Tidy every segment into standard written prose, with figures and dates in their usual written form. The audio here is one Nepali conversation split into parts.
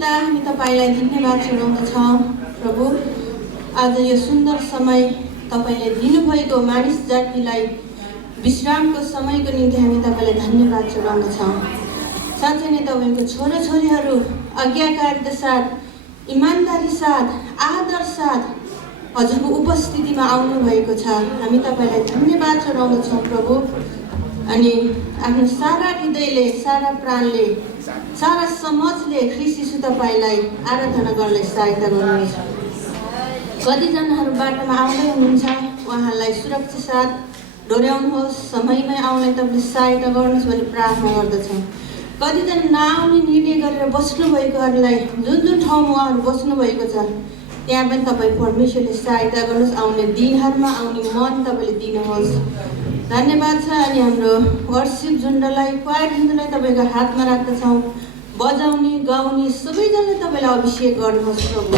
पिता, हामी तपाईलाई धन्यवाद चढाउँदछौँ प्रभु। आज यो सुन्दर समय तपाईले दिनुभएको मानिस जातिलाई विश्रामको समयको निम्ति हामी तपाईलाई धन्यवाद चढाउँदछौँ। साँच्चै नै तपाईको छोराछोरीहरू आज्ञाकारिता साथ, इमानदारी साथ, आदर साथ हजुरको उपस्थितिमा आउनु भएको छ। हामी तपाईलाई धन्यवाद चढाउँदछौँ प्रभु। अनि आफ्नो सारा हृदयले, सारा प्राणले, सारा समझले ख्रीष्ट यीशु तपाईलाई आराधना गर्नलाई सहायता गर्नुहोस्। कतिजनाहरू बाटोमा आउँदै हुनुहुन्छ, उहाँहरूलाई सुरक्षा साथ डोर्याउनुहोस्, समयमै आउनलाई तपाईले सहायता गर्नुहोस् भन्ने प्रार्थना गर्दछौँ। कतिजना नआउने निर्णय गरेर बस्नुभएकोहरूलाई जुन ठाउँमा उहाँहरू बस्नुभएको छ त्यहाँ पनि तपाईँ परमेश्वरले सहायता गर्नुहोस्। आउने दिनहरूमा आउने मन तपाईँले दिनुहोस्। धन्यवाद छ। अनि हाम्रो वर्शिप झुन्डलाई, क्वायर झुन्डलाई तपाईँको हातमा राख्दछौँ। बजाउने, गाउने सबैजनाले तपाईँलाई अभिषेक गर्नुहोस् प्रभु।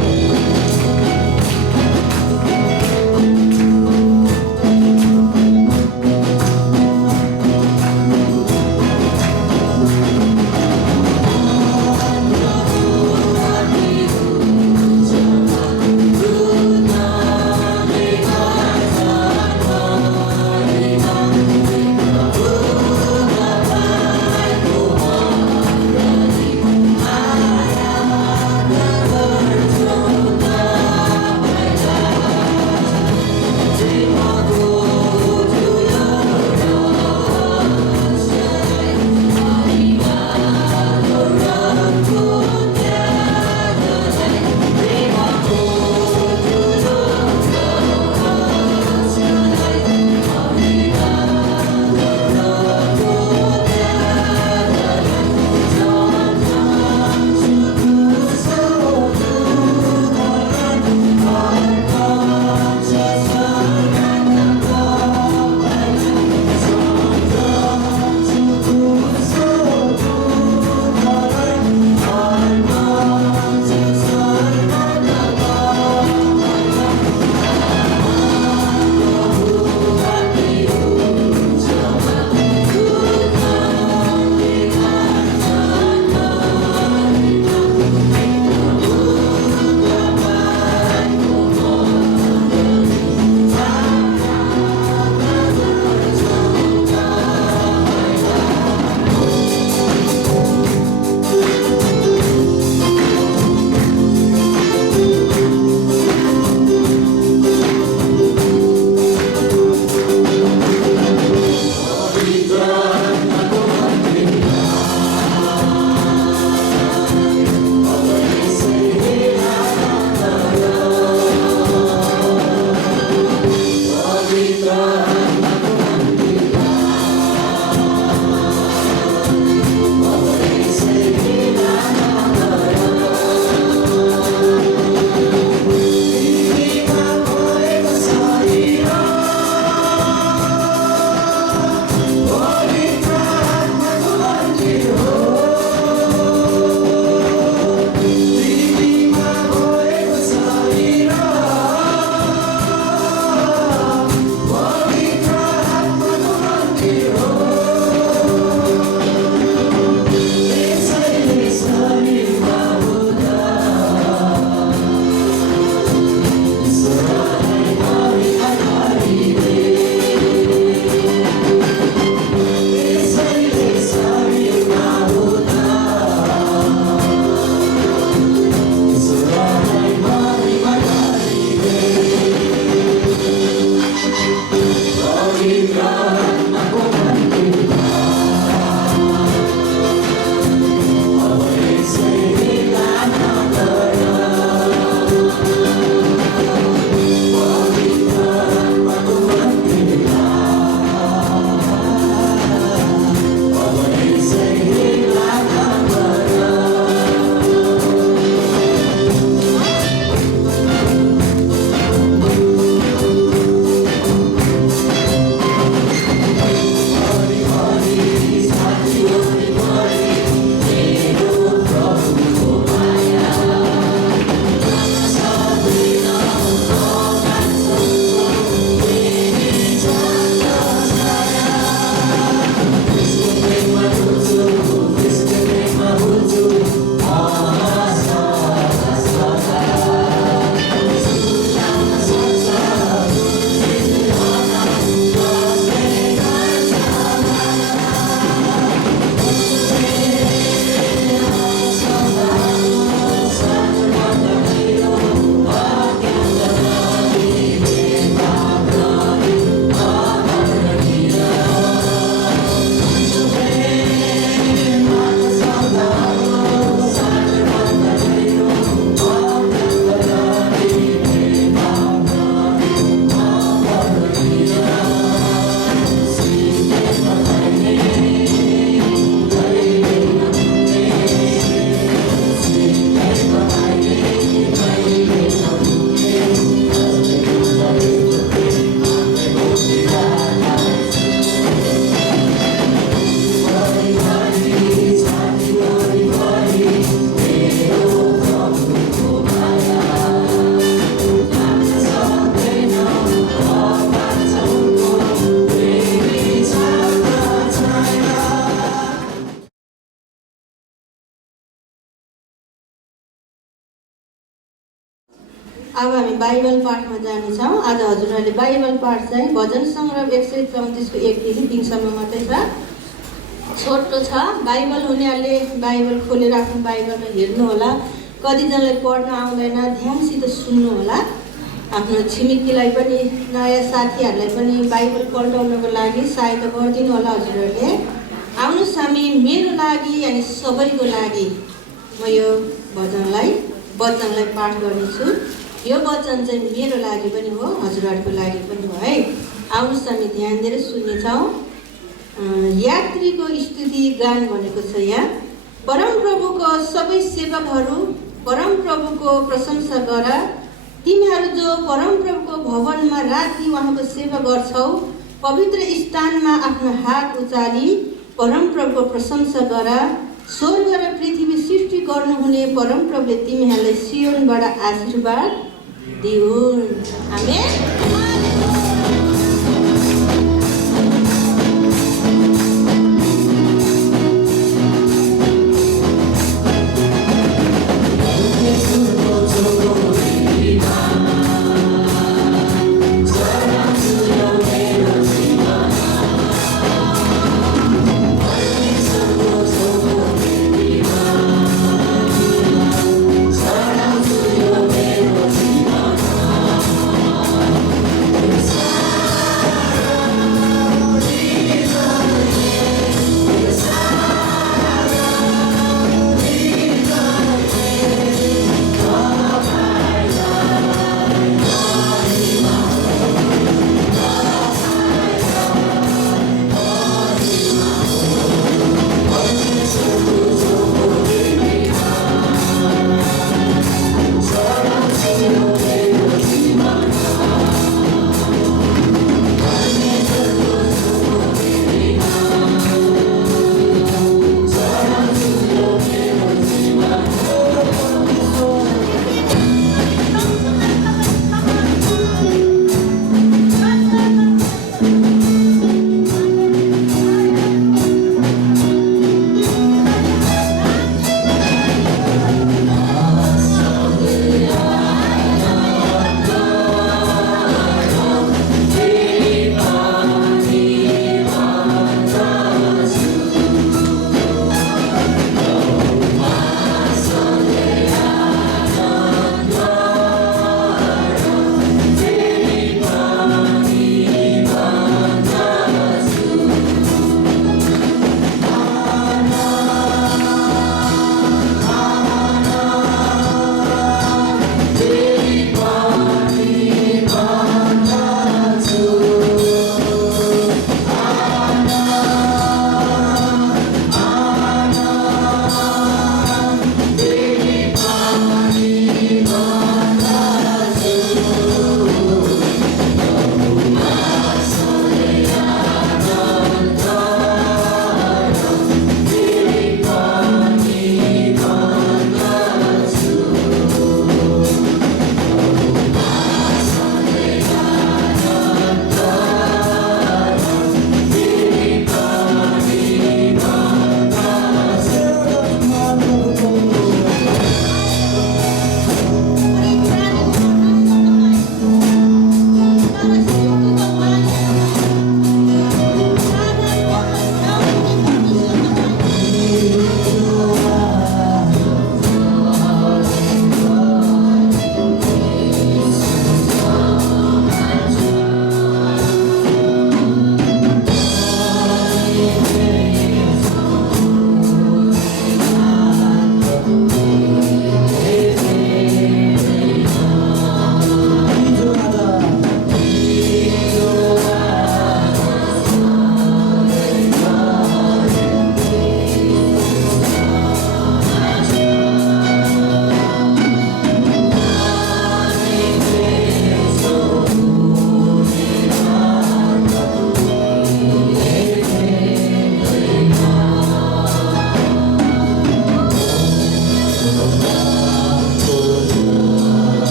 अब हामी बाइबल पाठमा जानेछौँ। आज हजुरहरूले बाइबल पाठ चाहिँ भजन सङ्ग्रह 134 को 1 देखि 3 सम्म मात्रै छ, छोटो छ। बाइबल हुनेहरूले बाइबल खोलेर आफ्नो बाइबलमा हेर्नु होला। कतिजनालाई पढ्न आउँदैन, ध्यानसित सुन्नु होला। आफ्नो छिमेकीलाई पनि, नयाँ साथीहरूलाई पनि बाइबल पल्टाउनको लागि सहायता गरिदिनु होला हजुरहरूले। आउनुहोस् हामी मेरो लागि अनि सबैको लागि म यो वचनलाई पाठ गर्नेछु। यो वचन चाहिँ मेरो लागि पनि हो, हजुरहरूको लागि पनि हो है। आउनुहोस् हामी ध्यान दिएर सुन्नेछौँ। यात्रीको स्तुति गान भनेको छ यहाँ। परमप्रभुको सबै सेवकहरू परमप्रभुको प्रशंसा गर। तिमीहरू जो परमप्रभुको भवनमा राति उहाँको सेवा गर्छौ, पवित्र स्थानमा आफ्नो हात उचाली परमप्रभुको प्रशंसा गर। स्वर्ग र पृथ्वी सृष्टि गर्नुहुने परमप्रभुले तिमीहरूलाई सियोनबाट आशीर्वाद दिउन्। आमेन।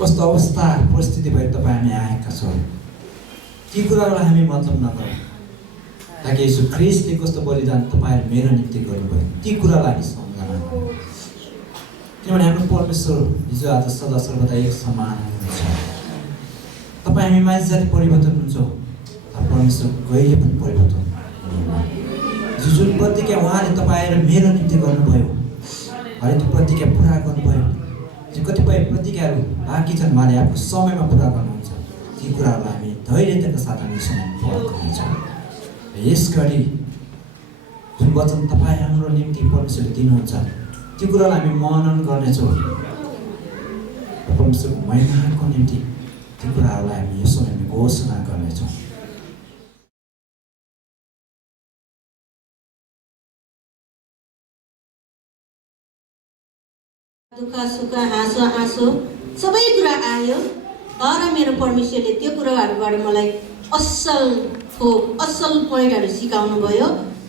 कस्तो अवस्था परिस्थिति भएर तपाईँ हामी आएका छौँ, ती कुराहरूलाई हामी मतलब नगरौँ। ताकि यसो ख्रिस्टले कस्तो बलिदान तपाईँहरू मेरो निम्ति गर्नुभयो, ती कुरालाई हामी सम्झना गरौँ। किनभने हाम्रो परमेश्वर हिजो आज सदा सर्वदा एक समान हुनुहुन्छ। तपाईँ हामी मानिस जाति परिवर्तन हुन्छौँ, तर परमेश्वर कहिले पनि परिवर्तन हुनुहुन्न। जुन प्रतिज्ञा उहाँले तपाईँहरू मेरो निम्ति गर्नुभयो, हरेक त्यो प्रतिज्ञा पुरा गर्नुभयो। जो कतिपय प्रतिज्ञाहरू बाँकी छन्, उहाँले आफ्नो समयमा पुरा गर्नुहुन्छ। ती कुराहरूलाई हामी धैर्यताका साथ हामी पर्खनेछौँ। यस घडी जुन वचन तपाईँ हाम्रो निम्ति परमेश्वरले दिनुहुन्छ, ती कुरालाई हामी मनन गर्नेछौँ। परमेश्वरको महिमाको निम्ति ती कुराहरूलाई हामी यो समयमा घोषणा गर्नेछौँ। दुःख सुख हाँसो आँसो सबै कुरा आयो, तर मेरो परमेश्वरले त्यो कुराहरूबाट मलाई असल पोइन्टहरू सिकाउनु भयो।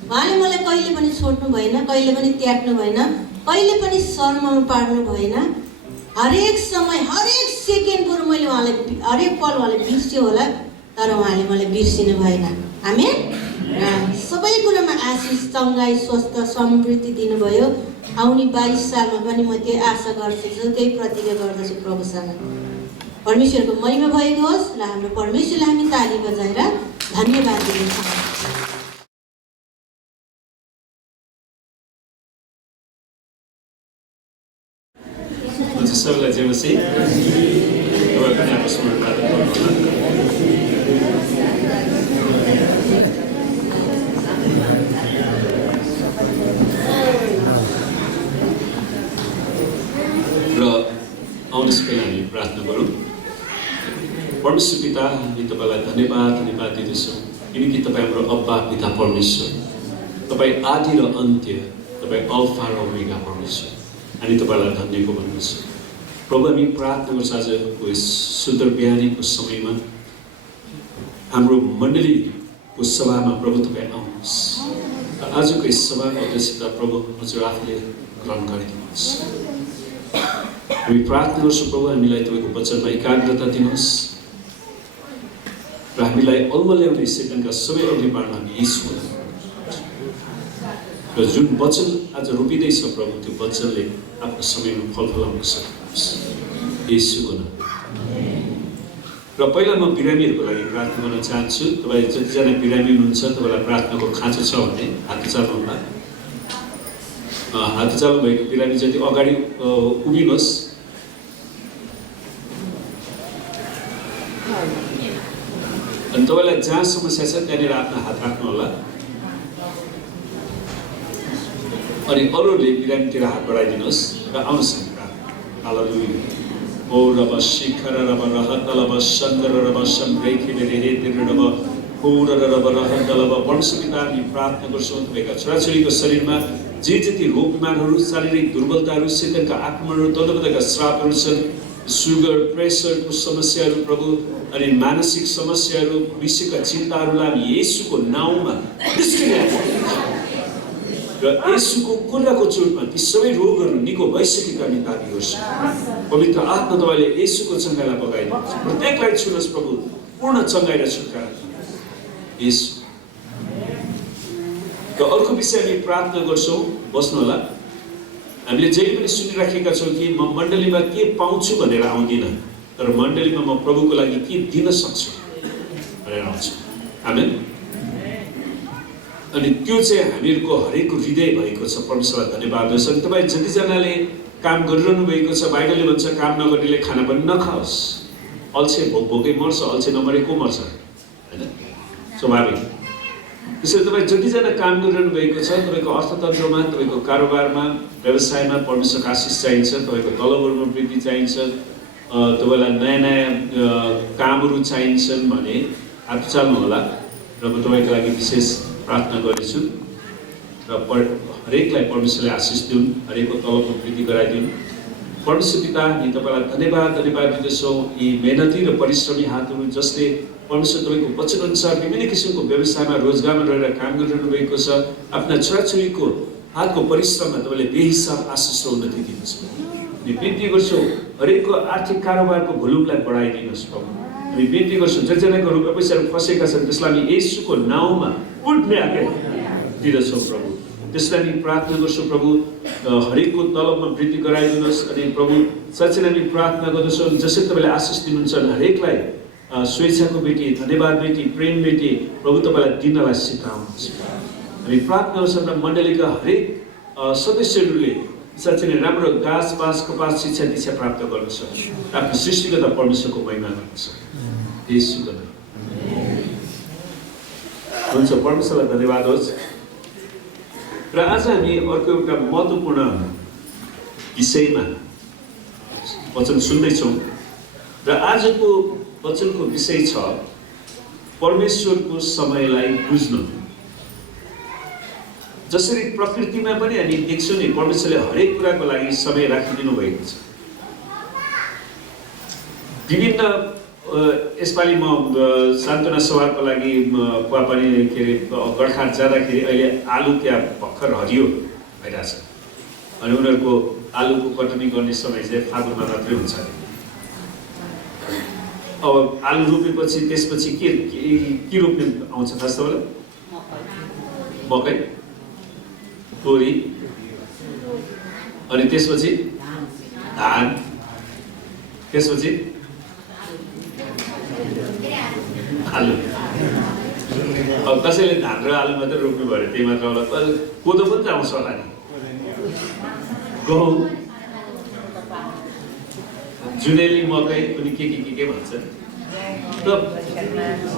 उहाँले मलाई कहिले पनि छोड्नु भएन, कहिले पनि त्याग्नु भएन, कहिले पनि शर्ममा पार्नु भएन। हरेक समय हरेक सेकेन्ड बरु मैले उहाँलाई हरेक पल उहाँले बिर्स्यो होला, तर उहाँले मलाई बिर्सिनु भएन। आमेन। सबै कुरामा आशिष, चङ्गाई, स्वस्थ, समृद्धि दिनुभयो। आउने 22 सालमा पनि म त्यही आशा गर्छु, त्यही प्रतिज्ञा गर्दछु प्रभुसँग। परमेश्वरको महिमा भएको होस् र हाम्रो परमेश्वरलाई हामी ताली बजाएर धन्यवाद दिन्छौँ। सबैलाई जय मसीह। तपाईहरु पनि आफ्नो स्मरण प्रार्थना गर्नुहोला। र आउनुहोस् पहिला हामी प्रार्थना गरौँ। परमेश्वर पिता, हामी तपाईँलाई धन्यवाद दिँदछौँ, किनकि तपाईँ हाम्रो अब्बा पिता परमेश्वर, तपाईँ आदि र अन्त्य, तपाईँ अल्फा र ओमेगा परमेश्वर। हामी तपाईँलाई धन्यको भन्दछौँ। प्रभु, हामी प्रार्थना गर्छौँ आजको यस सुन्दर बिहानीको समयमा हाम्रो मण्डलीको सभामा प्रभु तपाईँ आउनुहोस्। आजको यस सभाको अध्यक्षता प्रभु हजुर आफूले ग्रहण गरिदिनुहोस्। हामी प्रार्थना गर्छौँ प्रभु, हामीलाई तपाईँको वचनमा एकाग्रता दिनुहोस् र हामीलाई अल्मल्याउने सेतनका सबै अघि बाँड्न हामी यीशु र जुन वचन आज रोपिँदैछ प्रभु, त्यो वचनले आफ्नो समयमा फल फलाउन सक्नुहोस् यीशुको नाम। र पहिला म बिरामीहरूको लागि प्रार्थना गर्न चाहन्छु। तपाईँ जतिजना बिरामी हुनुहुन्छ, तपाईँलाई प्रार्थनाको खाँचो छ भने हात चाल्नुहोला। हात चाल्नु भएको बिरामी जति अगाडि उभिनुहोस्। अनि तपाईँलाई जहाँ समस्या छ त्यहाँनिर आफ्नो हात राख्नु होला। अनि अरूले बिरामीतिर हात बढाइदिनुहोस् र आउनुहोस् हालेलुया। ओ रब शिखर रब रहत लब सन्दर रब सम्रेखे रे तिर रब पूर रब रहत लब। परमेश्वर हामी प्रार्थना गर्छौँ तपाईँका छोराछोरीको शरीरमा जे जति रोग बिमारहरू, शारीरिक दुर्बलताहरू, शैतानका आक्रमणहरू, दलबदका श्रापहरू छन्, सुगर, प्रेसरको समस्याहरू प्रभु, अनि मानसिक समस्याहरू, विषयका चिन्ताहरूलाई हामी येशूको नाउँमा र येशूको कुराको चोटमा ती सबै रोगहरू निको भइसकेका हामी दाबी गर्छौँ। पवित्र आत्मा तपाईँले येशूको चङ्गाइलाई बगाइदिनुहोस्। प्रत्येकलाई छुनुहोस् प्रभु, पूर्ण चङ्गाइ र छुटकारा येशू। र अर्को विषय हामी प्रार्थना गर्छौँ, बस्नु होला। हामीले जहिले पनि सुनिराखेका छौँ कि म मण्डलीमा के पाउँछु भनेर आउँदिनँ, तर मण्डलीमा म प्रभुको लागि के दिन सक्छु भनेर आउँछु। आमेन। अनि त्यो चाहिँ हामीहरूको हरेकको हृदय भएको छ। परमेश्वरलाई धन्यवाद होस्। अनि तपाईँ जतिजनाले काम गरिरहनु भएको छ, बाइबलले भन्छ काम नगर्नेले खाना पनि नखाओस्। अल्छे भोकै मर्छ, अल्छे नमरेको मर्छ, होइन? स्वाभाविक। त्यसैले तपाईँ जतिजना काम गरिरहनु भएको छ, तपाईँको अर्थतन्त्रमा, तपाईँको कारोबारमा, व्यवसायमा परमेश्वरको आशिष चाहिन्छ, तपाईँको तलबहरूमा वृद्धि चाहिन्छ, तपाईँलाई नयाँ नयाँ कामहरू चाहिन्छन् भने हात चाल्नु होला र म तपाईँको लागि विशेष प्रार्थना गर्नेछु। र हरेकलाई परमेश्वरले आशिष दिउन्, हरेकको तलबको वृद्धि गराइदिउन्। परमेश्वर पिता, हामी तपाईँलाई धन्यवाद दिँदछौँ यी मेहनती र परिश्रमी हातहरू जसले परमेश्वर तपाईँको वचनअनुसार विभिन्न किसिमको व्यवसायमा, रोजगारमा रहेर काम गरिरहनु भएको छ। आफ्ना छोराछोरीको हातको परिश्रममा तपाईँले बेहिसाब आशिष र उन्नति दिनुहोस्। अनि हामी बिन्ती गर्छौँ हरेकको आर्थिक कारोबारको भोल्युमलाई बढाइदिनुहोस् प्रभु। हामी बिन्ती गर्छौँ जतिजनाको रुपियाँ पैसाहरू फसेका छन् त्यसलाई हामी येशूको नाउँमा पुट्ने आज्ञा दिँदछौँ प्रभु। त्यसलाई हामी प्रार्थना गर्छौँ प्रभु, हरेकको तलबमा वृद्धि गराइदिनुहोस्। अनि प्रभु साँच्चै हामी प्रार्थना गर्दछौँ जसरी तपाईँले आशिष दिनुहुन्छ हरेकलाई स्वेच्छाको बेटी, धन्यवाद बेटी, प्रेम बेटी प्रभु तपाईँलाई दिनलाई सिकाउनुहोस्। हामी प्रार्थना गर्छौँ र मण्डलीका हरेक सदस्यहरूले साँच्चै नै राम्रो गाँस बाँस कपास शिक्षा दीक्षा प्राप्त गर्न सक्छ, आफ्नो सृष्टिकर्ता परमेश्वरको महिमा गर्न सक्छ। येशूको नाम हुन्छ। परमेश्वरलाई धन्यवाद होस्। र आज हामी अर्को एउटा महत्त्वपूर्ण विषयमा वचन सुन्दैछौँ र आजको वचनको विषय छ परमेश्वरको समयलाई बुझ्नु। जसरी प्रकृतिमा पनि हामी देख्छौँ नि परमेश्वरले हरेक कुराको लागि समय राखिदिनु भएको छ। विभिन्न यसपालि म सान्त्वना सभाको लागि पनि के अरे गडखाट जाँदाखेरि अहिले आलु त्यहाँ भर्खर हरियो भइरहेछ अनि उनीहरूको आलुको कटनी गर्ने समय चाहिँ फागुनमा मात्रै हुन्छ। अब आलु रोपेपछि त्यसपछि के रोप्ने आउँछ थाहा छ तपाईँलाई? मकै, तोरी, अनि त्यसपछि धान, त्यसपछि आलु। अब कसैले धान र आलु मात्रै रोप्नु भयो त्यही मात्र होला। कोदो पनि त आउँछ होला नि, गहुँ, जुनेली, मकै पनि के भन्छ। र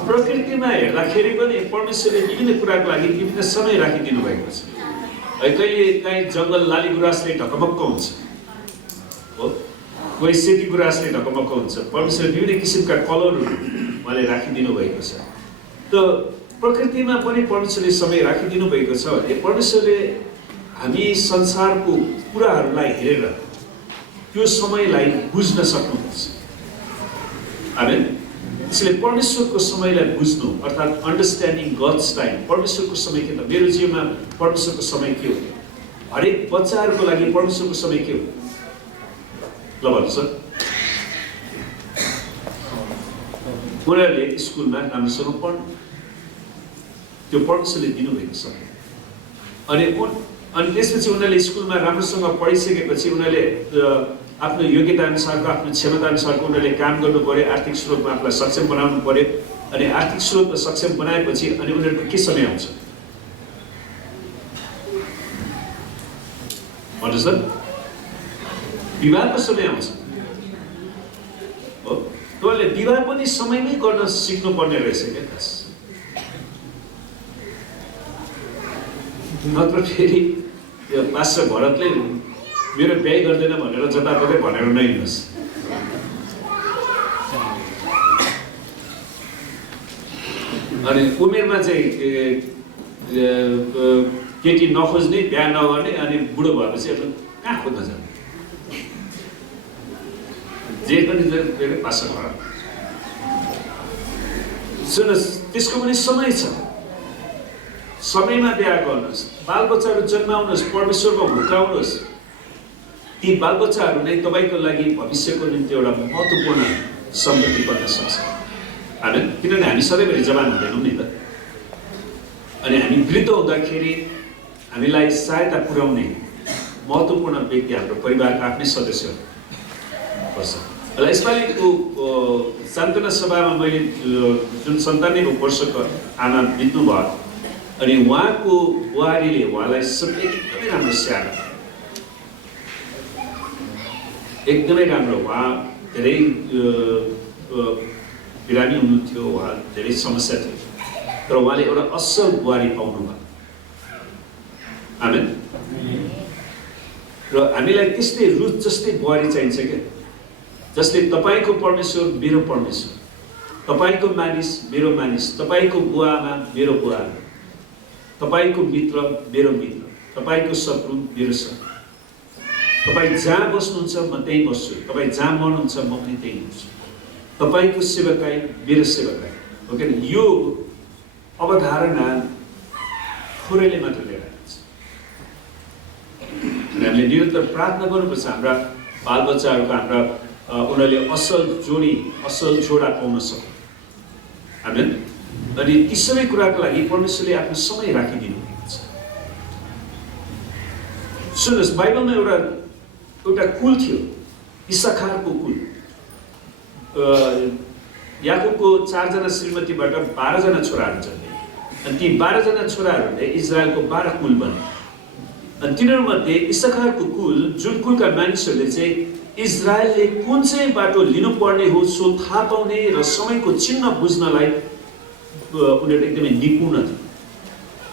प्रकृतिमा हेर्दाखेरि पनि परमेश्वरले विभिन्न कुराको लागि विभिन्न समय राखिदिनु भएको छ। कहिले काहीँ जङ्गल लाली गुराँसले ढकमक्क हुन्छ हो, कोही सेती गुराँसले ढकमक्क हुन्छ। परमेश्वरले विभिन्न किसिमका कलरहरू उहाँले राखिदिनु भएको छ। त प्रकृतिमा पनि परमेश्वरले समय राखिदिनु भएको छ भने परमेश्वरले हामी संसारको कुराहरूलाई हेरेर त्यो समयलाई बुझ्न सक्नुपर्छ। आमेन। त्यसले परमेश्वरको समयलाई बुझ्नु अर्थात् अन्डरस्ट्यान्डिङ गड्स टाइम। परमेश्वरको समय के त? मेरो जीवनमा परमेश्वरको समय के हो? हरेक बच्चाहरूको लागि परमेश्वरको समय के हो? ल भन्नुहोस्। उनीहरूले स्कुलमा राम्रोसँग पढ्नु, त्यो परमेश्वरले दिनुभएको समय। अनि त्यसपछि उनीहरूले स्कुलमा राम्रोसँग पढिसकेपछि उनीहरूले आफ्नो योग्यता अनुसारको आफ्नो क्षमता अनुसारको उनीहरूले काम गर्नु पर्यो, आर्थिक स्रोतमा आफूलाई सक्षम बनाउनु पर्यो। अनि आर्थिक स्रोतमा सक्षम बनाएपछि अनि उनीहरूको के समय आउँछ भन्नुहोस् त? विवाहको समय आउँछ हो। उनीहरूले विवाह पनि समयमै गर्न सिक्नुपर्ने रहेछ क्या खास। नत्र फेरि त्यो पास्टर भरतले मेरो बिहे गर्दैन भनेर जताततै भनेर नहिँड्नुहोस्। अनि उमेरमा चाहिँ केटी नखोज्ने, बिहा नगर्ने, अनि बुढो भएपछि अब कहाँ खोज्न जाने? जे पनि पास्टर भरत सुन्नुहोस्, त्यसको पनि समय छ। समयमा बिहा गर्नुहोस्, बालबच्चाहरू जन्माउनुहोस्, परमेश्वरमा हुर्काउनुहोस्। ती बालबच्चाहरू नै तपाईँको लागि भविष्यको निम्ति एउटा महत्त्वपूर्ण सम्पत्ति बन्न सक्छ। होइन? किनभने हामी सधैँभरि जवान हुँदैनौँ नि त। अनि हामी वृद्ध हुँदाखेरि हामीलाई सहायता पुर्याउने महत्त्वपूर्ण व्यक्ति हाम्रो परिवारका आफ्नै सदस्यहरू पर्छ। र यसपालिको सान्त्वना सभामा मैले जुन 97 वर्षको आमा बित्नुभयो अनि उहाँको बुहारीले उहाँलाई एकदमै राम्रो स्याहार, एकदमै राम्रो। उहाँ धेरै बिरामी हुनुहुन्थ्यो, उहाँ धेरै समस्या थियो, तर उहाँले एउटा असल बुहारी पाउनुभयो। आमेन। र हामीलाई त्यस्तै रुथ जस्तै बुहारी चाहिन्छ क्या, जसले तपाईँको परमेश्वर मेरो परमेश्वर, तपाईँको मानिस मेरो मानिस, तपाईँको बुवामा मेरो बुवा, तपाईँको मित्र मेरो मित्र, तपाईँको शत्रु मेरो शत्रु। तपाईँ जहाँ बस्नुहुन्छ म त्यहीँ बस्छु, तपाईँ जहाँ मर्नुहुन्छ म पनि त्यहीँ हुन्छु। तपाईँको सेवकाई मेरो सेवकाई हो। किन यो अवधारणा थोरैले मात्र लिएर आएको छ। हामीले निरन्तर प्रार्थना गर्नुपर्छ हाम्रा बालबच्चाहरूको हाम्रा उनीहरूले असल जोडा पाउन सक्छ। आमेन। अनि ती सबै कुराको लागि परमेश्वरले आफ्नो समय राखिदिनु भएको छ। सुन्नुहोस्, बाइबलमा एउटा कुल थियो, इसाखारको कुल। याकुबको 4 जना श्रीमतीबाट 12 जना छोराहरू जन्मे, अनि ती 12 जना छोराहरूले इजरायलको 12 कुल बने। अनि तिनीहरूमध्ये इसाखारको कुल, जुन कुलका मानिसहरूले चाहिँ इजरायलले कुन चाहिँ बाटो लिनुपर्ने हो सो थाहा पाउने र समयको चिन्ह बुझ्नलाई उनीहरू एकदमै निपुण थिए।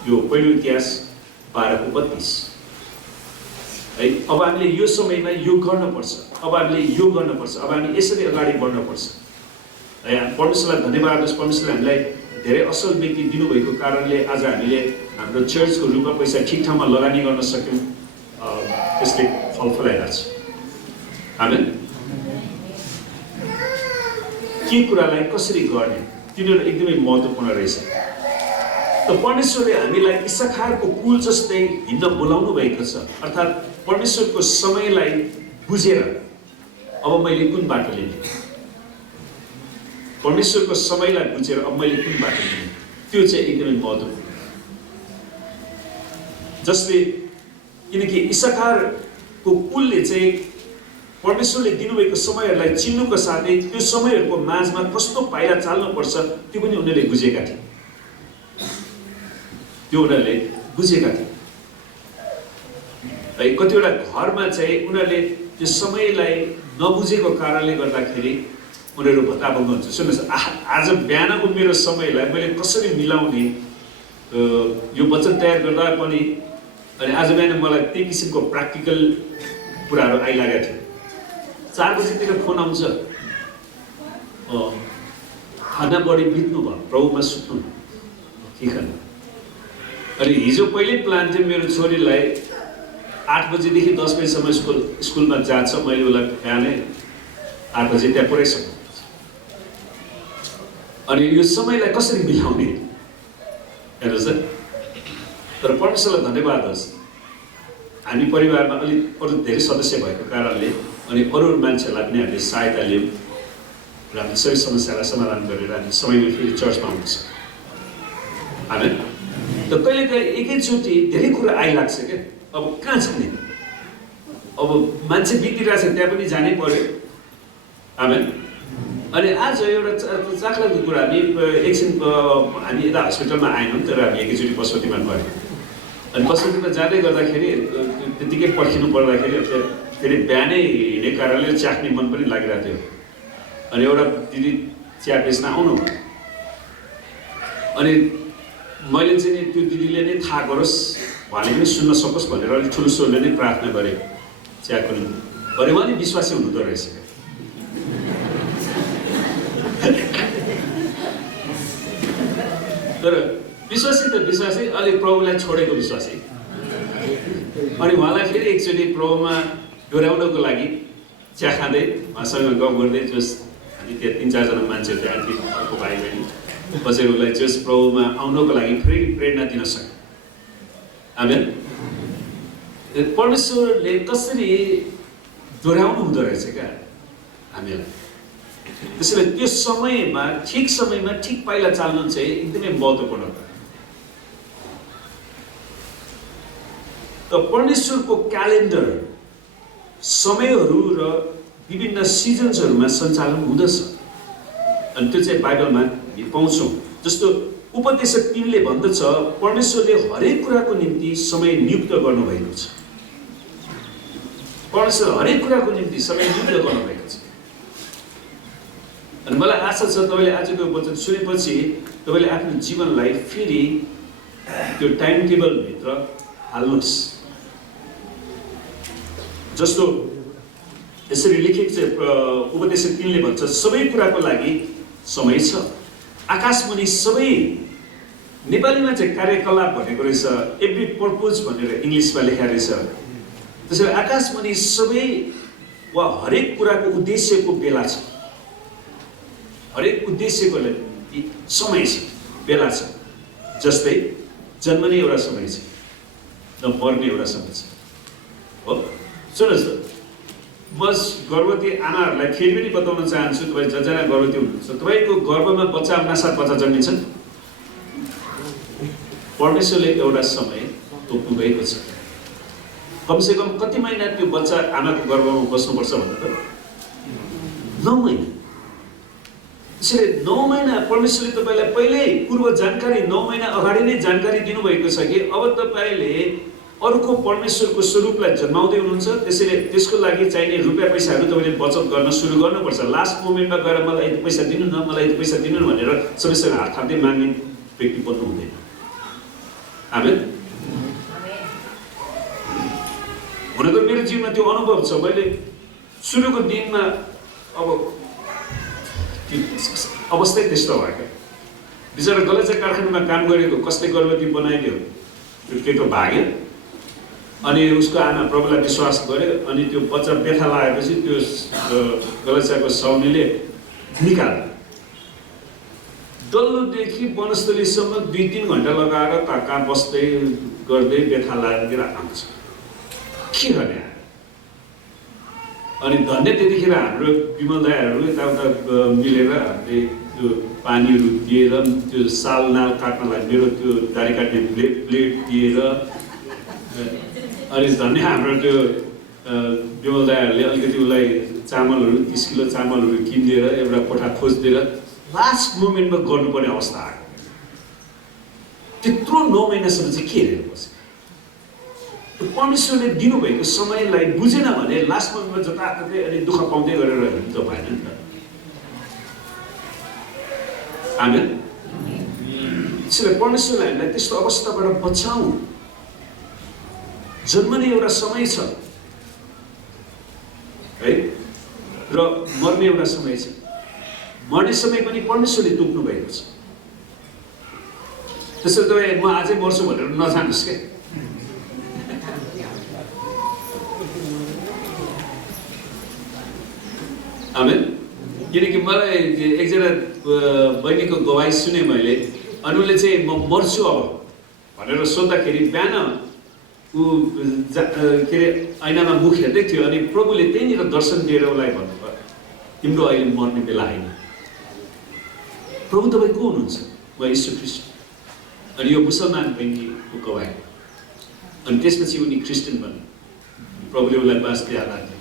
यो पहिलो इतिहास 12:32 है। अब हामीले यो समयमा यो गर्नुपर्छ, अब हामीले यो गर्नुपर्छ, अब हामी यसरी अगाडि बढ्नुपर्छ है। परमेश्वरलाई धन्यवाद होस्, परमेश्वरले हामीलाई धेरै असल व्यक्ति दिनुभएको कारणले आज हामीले हाम्रो चर्चको रूपमा पैसा ठिक ठाउँमा लगानी गर्न सक्यौँ। त्यसले फल फलाइरहेको छ। आमेन। के कुरालाई कसरी गर्ने, तिनीहरू एकदमै महत्त्वपूर्ण रहेछ। त परमेश्वरले हामीलाई इसाखारको कुल जस्तै हिँड्न बोलाउनु भएको छ। अर्थात् परमेश्वरको समयलाई बुझेर अब मैले कुन बाटो लिने, परमेश्वरको समयलाई बुझेर अब मैले कुन बाटो लिने, त्यो चाहिँ एकदमै महत्त्वपूर्ण। जसले किनकि इसाखारको कुलले चाहिँ परमेश्वरले दिनुभएको समयहरूलाई चिन्नुको साथै त्यो समयहरूको माझमा कस्तो पाइला चाल्नुपर्छ त्यो पनि उनीहरूले बुझेका थिए। है। कतिवटा घरमा चाहिँ उनीहरूले त्यो समयलाई नबुझेको कारणले गर्दाखेरि उनीहरू भत्ताभङ्ग हुन्छ। सुन्नुहोस्, आज बिहानको मेरो समयलाई मैले कसरी मिलाउने, यो वचन तयार गर्दा पनि अनि आज बिहान मलाई त्यही किसिमको प्र्याक्टिकल कुराहरू आइलागेको थियो। 4 बजीतिर फोन आउँछ, खाना बढी बित्नु भयो, प्रभुमा सुत्नु के खानु। अनि हिजो पहिल्यै प्लान थियो मेरो छोरीलाई 8 बजीदेखि 10 बजीसम्म स्कुलमा जान्छ, मैले उसलाई बिहानै 8 बजी त्यहाँ पुऱ्याइसक्नु। अनि यो समयलाई कसरी मिलाउने हेर्नुहोस्। तर परमेश्वरलाई धन्यवाद होस्, हामी परिवारमा अलिक अरू धेरै सदस्य भएको कारणले अनि अरू मान्छेहरूलाई पनि हामीले सहायता लियौँ र हामी सबै समस्यालाई समाधान गरेर हामी समयमा फेरि चर्चमा आउन सक्छौँ। आमेन। त कहिलेकाहीँ एकैचोटि धेरै कुरा आइलाग्छ क्या। अब कहाँ जाने, अब मान्छे बितिरहेछ त्यहाँ पनि जानै पर्यो। आमेन। अनि आज एउटा चाखलाग्दो कुरा, हामी एकछिन हामी यता हस्पिटलमा आएनौँ, तर हामी एकैचोटि पशुपतिमा गयौँ। अनि पशुपतिमा जाँदै गर्दाखेरि त्यतिकै पर्खिनु पर्दाखेरि फेरि बिहानै हिँड्ने कारणले चाख्ने मन पनि लागिरहेको थियो। अनि एउटा दिदी चिया बेच्न आउनु, अनि मैले चाहिँ नि त्यो दिदीले नै थाहा गरोस्, उहाँले पनि सुन्न सकोस् भनेर अलिक ठुलो स्वरले नै प्रार्थना गरेँ चियाको निम्ति। भने उहाँ नि विश्वासी हुनुहुँदो रहेछ। तर विश्वासी त विश्वासी, अलिक प्रभुलाई छोडेको विश्वासी। अनि उहाँलाई फेरि एकचोटि प्रभुमा डोर्याउनको लागि चिया खाँदै उहाँसँग गफ गर्दै जस हामी त्यहाँ 3-4 जना मान्छे त्यहाँ थिए, अर्को भाइ बहिनी बसेर उसलाई जस प्रभुमा आउनको लागि फेरि प्रेरणा दिन सक्यो। आमेन। परमेश्वरले कसरी डोर्याउनु हुँदो रहेछ क्या हामीलाई। त्यसैले त्यो समयमा ठिक पाइला चाल्नु चाहिँ एकदमै महत्त्वपूर्ण हो। त परमेश्वरको क्यालेन्डर समयहरू र विभिन्न सिजन्सहरूमा सञ्चालन हुँदछ। अनि त्यो चाहिँ बाइबलमा हामी पाउँछौँ। जस्तो उपदेशक 3ले भन्दछ, परमेश्वरले हरेक कुराको निम्ति समय नियुक्त गर्नुभएको छ। परमेश्वर हरेक कुराको निम्ति समय नियुक्त गर्नुभएको छ। अनि मलाई आशा छ तपाईँले आजको वचन सुनेपछि तपाईँले आफ्नो जीवनलाई फेरि त्यो टाइम टेबलभित्र हाल्नुहोस्। जस्तो यसरी लेखेको छ, उपदेशक 3ले भन्छ, सबै कुराको लागि समय छ। आकाशमुनि सबै, नेपालीमा चाहिँ कार्यकलाप भनेको रहेछ, एभ्री पर्पोज भनेर इङ्ग्लिसमा लेखा रहेछ। त्यसैले आकाशमुनि सबै वा हरेक कुराको उद्देश्यको बेला छ। हरेक उद्देश्यको लागि समय छ, बेला छ। जस्तै जन्मने एउटा समय छ र मर्ने एउटा समय छ। हो, सुन्नुहोस् त, म गर्भवती आमाहरूलाई फेरि पनि बताउन चाहन्छु, तपाईँ जजना गर्भवती हुनुहुन्छ, तपाईँको गर्भमा बच्चा आउनासाथ बच्चा जन्मिन्छ। परमेश्वरले एउटा समय तोक्नु भएको छ। कमसेकम कति महिना त्यो बच्चा आमाको गर्भमा बस्नुपर्छ भन्दा त 9 महिना। त्यसैले 9 महिना परमेश्वरले तपाईँलाई पहिल्यै पूर्व जानकारी 9 महिना अगाडि नै जानकारी दिनुभएको छ कि अब तपाईँले अरूको परमेश्वरको स्वरूपलाई जन्माउँदै हुनुहुन्छ। त्यसैले त्यसको लागि चाहिने रुपियाँ पैसाहरू तपाईँले बचत गर्न सुरु गर्नुपर्छ। लास्ट मोमेन्टमा गएर मलाई यति पैसा दिनु न, मलाई यति पैसा दिनु न भनेर सबैसँग हात थाप्दै माग्ने व्यक्ति बन्नु हुँदैन। आमेन। हुन त मेरो जीवनमा त्यो अनुभव छ। मैले सुरुको दिनमा अब अवस्थै त्यस्तो भयो क्या। बिचरा गलैँचा कारखानामा काम गरेको कसले गर्भवती बनाइदियो, त्यो केटो भाग्यो। अनि उसको आमा प्रभुलाई विश्वास गर्यो। अनि त्यो बच्चा व्यथा लागेपछि त्यो गलैँचाको साउनीले निकाल्यो। डल्लोदेखि वनस्थलीसम्म 2-3 घन्टा लगाएर कहाँ बस्दै गर्दै व्यथा लागेर आउँछ। के गर्ने? अनि धन्य त्यतिखेर हाम्रो विमल दाइहरू यताउता मिलेर हामीले त्यो पानीहरू दिएर त्यो साल नाल काट्नलाई मेरो त्यो दारी काट्ने ब्लेड दिएर, अनि धन्य हाम्रो त्यो विमल दाइहरूले अलिकति उसलाई चामलहरू 30 किलो चामलहरू किनिदिएर एउटा कोठा खोजिदिएर लास्ट मोमेन्टमा गर्नुपर्ने अवस्था आयो। त्यत्रो 9 महिनासम्म चाहिँ के हेरेर बस्यो? परमेश्वरले दिनुभएको समयलाई बुझेन भने लास्ट मोमेन्टमा जताततै अनि दुःख पाउँदै गरेर हिँड्नु त भएन नि त। आमेन। त्यसैले परमेश्वरले हामीलाई त्यस्तो अवस्थाबाट बचाऊ। जन्मने एउटा समय छ है र मर्ने एउटा समय छ। मर्ने समय पनि परमेश्वरले तोक्नु भएको छ। त्यसैले तपाईँ म आजै मर्छु भनेर नजानुहोस् क्या। आमेन। किनकि मलाई एकजना बहिनीको गवाई सुने मैले। अनि उसले चाहिँ म मर्छु अब भनेर सोद्धाखेरि बिहान ऊ के अरे ऐनामा मुख हेर्दै थियो। अनि प्रभुले त्यहीँनिर दर्शन दिएर उसलाई भन्नुभयो, तिम्रो अहिले मर्ने बेला होइन। प्रभु तपाईँ को हुनुहुन्छ? म यीशु ख्रीष्ट। अनि यो मुसलमान बहिनीको गवाई। अनि त्यसपछि उनी क्रिस्चियन बने। प्रभुले उसलाई बास दिइहाल्नु।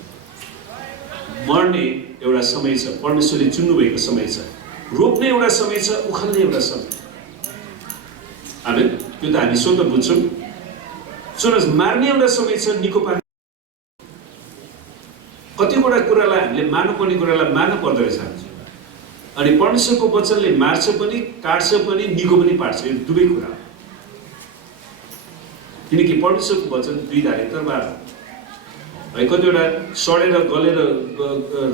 मर्ने एउटा समय छ, परमेश्वरले चुन्नु भएको समय छ। रोप्ने एउटा समय छ, उखाल्ने एउटा समय। आमेन। त्यो त हामी स्वतः बुझ्छौँ। सुन्नुहोस्, मार्ने एउटा समय छ, निको पार्ने। कतिवटा कुरालाई हामीले मार्नुपर्ने कुरालाई मार्नु पर्दो रहेछ। अनि परमेश्वरको वचनले मार्छ पनि, काट्छ पनि, निको पनि पार्छ। यो दुवै कुरा हो। किनकि परमेश्वरको वचन 2 धारे तरबार हो। है कतिवटा सडेर गलेर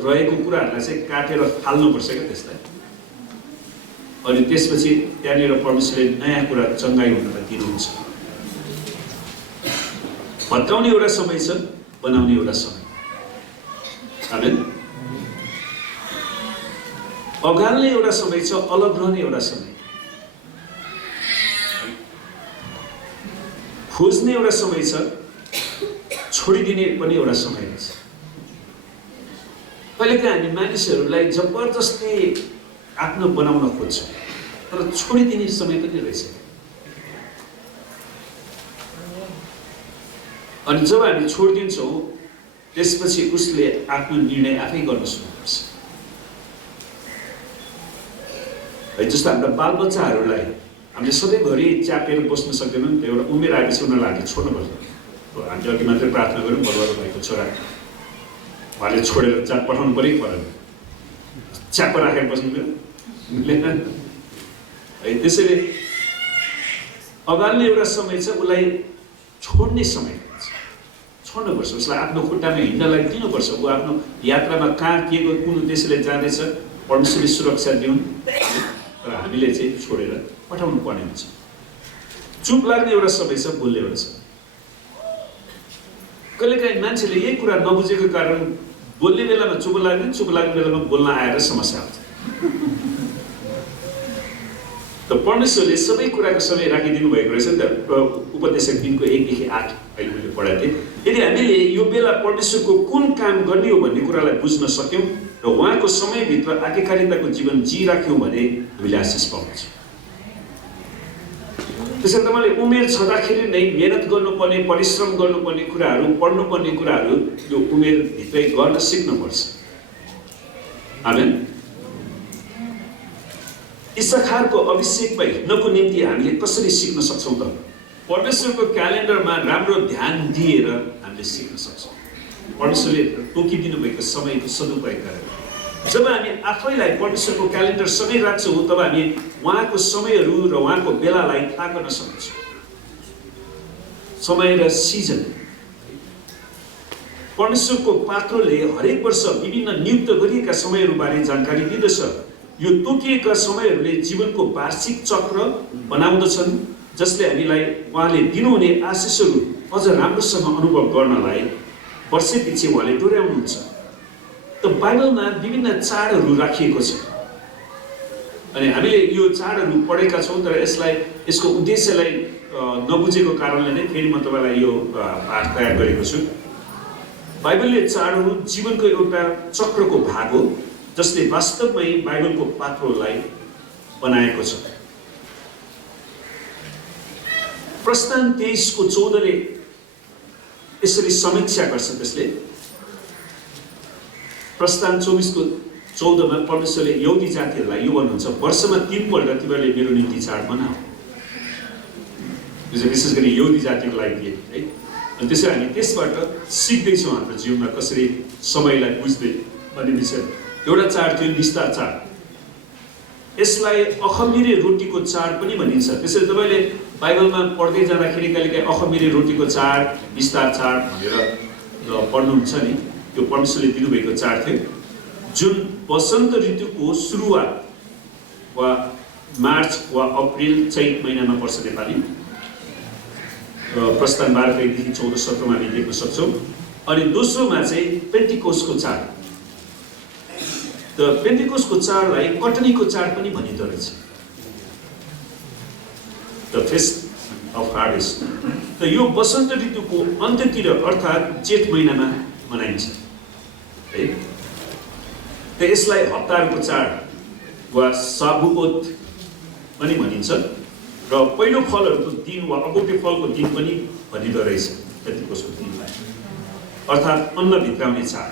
रहेको कुराहरूलाई चाहिँ काटेर फाल्नुपर्छ क्या त्यसलाई। अनि त्यसपछि त्यहाँनिर परमेश्वरले नयाँ कुरा चङ्गाइ हुनलाई दिनुहुन्छ। भत्काउने एउटा समय छ, बनाउने एउटा समय। आमेन। अगाल्ने एउटा समय छ, अलग रहने एउटा समय। खोज्ने एउटा समय छ, छोडिदिने पनि एउटा समय रहेछ। कहिलेकाहीँ हामी मानिसहरूलाई जबरजस्ती आफ्नो बनाउन खोज्छौँ, तर छोडिदिने समय पनि रहेछ। अनि जब हामी छोडिदिन्छौँ त्यसपछि उसले आफ्नो निर्णय आफै गर्न सुरु गर्छ। है जस्तो हाम्रा बालबच्चाहरूलाई हामीले सधैँभरि च्यापेर बस्न सक्दैनौँ नि त। एउटा उमेर आएपछि उनीहरूलाई हामीले छोड्नुपर्छ। हामीले अघि मात्रै प्रार्थना गऱ्यौँ, बलुवा भएको छोरा उहाँले छोडेर च्याप पठाउनु पऱ्यो परेन? च्याप राखेर बस्नु मिलेन है। त्यसैले अगाल्ने एउटा समय छ, उसलाई छोड्ने समय छ। छोड्नुपर्छ, उसलाई आफ्नो खुट्टामा हिँड्नलाई दिनुपर्छ। ऊ आफ्नो यात्रामा कहाँ के कुन उद्देश्यले जाँदैछ परमेश्वरले सुरक्षा दिउन्, तर हामीले चाहिँ छोडेर पठाउनु पर्ने हुन्छ। चुप लाग्ने एउटा समय छ, बोल्ने एउटा समय। कहिलेकाहीँ मान्छेले यही कुरा नबुझेको कारण बोल्ने बेलामा चुप लाग्दैन, चुप लाग्ने बेलामा बोल्न आएर समस्या हुन्छ। त परमेश्वरले सबै कुराको समय राखिदिनु भएको रहेछ नि त। उपदेशक 3:1-8 अहिले मैले पढाएको थिएँ। यदि हामीले यो बेला परमेश्वरको कुन काम गर्ने हो भन्ने कुरालाई बुझ्न सक्यौँ र उहाँको समयभित्र आज्ञाकारिताको जीवन जिराख्यौँ भने हामीले आशिष पाउँछौँ। त्यसैले तपाईँले उमेर छँदाखेरि नै मेहनत गर्नुपर्ने, परिश्रम गर्नुपर्ने कुराहरू, पढ्नुपर्ने कुराहरू यो उमेरभित्रै गर्न सिक्नुपर्छ। आमेन। इस्साखारको अभिषेकमा हिँड्नको निम्ति हामीले कसरी सिक्न सक्छौँ त? परमेश्वरको क्यालेन्डरमा राम्रो ध्यान दिएर हामीले सिक्न सक्छौँ। परमेश्वरले तोकिदिनु भएको समयको सदुपयोग गरेर जब हामी आफैलाई परमेश्वरको क्यालेन्डरसँगै राख्छौँ तब हामी उहाँको समयहरू र उहाँको बेलालाई थाहा गर्न सक्छौँ। समय र सिजन परमेश्वरको पात्रले हरेक वर्ष विभिन्न नियुक्त गरिएका समयहरूबारे जानकारी दिँदछ। यो तोकिएका समयहरूले जीवनको वार्षिक चक्र बनाउँदछन् जसले हामीलाई उहाँले दिनुहुने आशिषहरू अझ राम्रोसँग अनुभव गर्नलाई वर्षपछि उहाँले डोर्याउनुहुन्छ। त बाइबलमा विभिन्न चाडहरू राखिएको छ अनि हामीले यो चाडहरू पढेका छौँ, तर यसको उद्देश्यलाई नबुझेको कारणले नै फेरि म तपाईँलाई यो पाठ तयार गरेको छु। बाइबलले चाडहरू जीवनको एउटा चक्रको भाग हो जसले वास्तवमै बाइबलको पात्रलाई बनाएको छ। प्रस्थान 23:14ले यसरी समीक्षा गर्छ। त्यसले प्रस्थान 24:14मा परमेश्वरले यहुदी जातिहरूलाई यो भन्नुहुन्छ, वर्षमा 3 पल्ट तिमीहरूले मेरो निम्ति चाड मनाऊ। यो चाहिँ विशेष गरी यहुदी जातिको लागि दिए है। अनि त्यसरी हामी त्यसबाट सिक्दैछौँ हाम्रो जीवनमा कसरी समयलाई बुझ्दै भन्ने विषय। एउटा चाड थियो निस्तार चाड। यसलाई अखमिरे रोटीको चाड पनि भनिन्छ। त्यसैले तपाईँले बाइबलमा पढ्दै जाँदाखेरि कहिलेकाहीँ अखमिरे रोटीको चाड, निस्तार चाड भनेर पढ्नुहुन्छ नि, त्यो परमेश्वरले दिनुभएको चाड थियो जुन वसन्त ऋतुको सुरुवात वा मार्च वा अप्रिल चैत महिनामा पर्छ। नेपाली प्रस्थान 12:1-14 17मा हामी देख्न सक्छौँ। अनि दोस्रोमा चाहिँ पेन्टिकोसको चाड। त पेन्टिकोसको चाडलाई कटनीको चाड पनि भनिँदो रहेछ, द फेस्ट अफ हार्भेस्ट। त यो वसन्त ऋतुको अन्त्यतिर अर्थात् जेठ महिनामा मनाइन्छ है। त यसलाई हप्ताहरूको चाड वा साबुओत पनि भनिन्छ र पहिलो फलहरूको दिन वा अगौटे फलको दिन पनि भनिँदो रहेछ पेन्टिकोसको दिनलाई, अर्थात् अन्न भित्राउने चाड।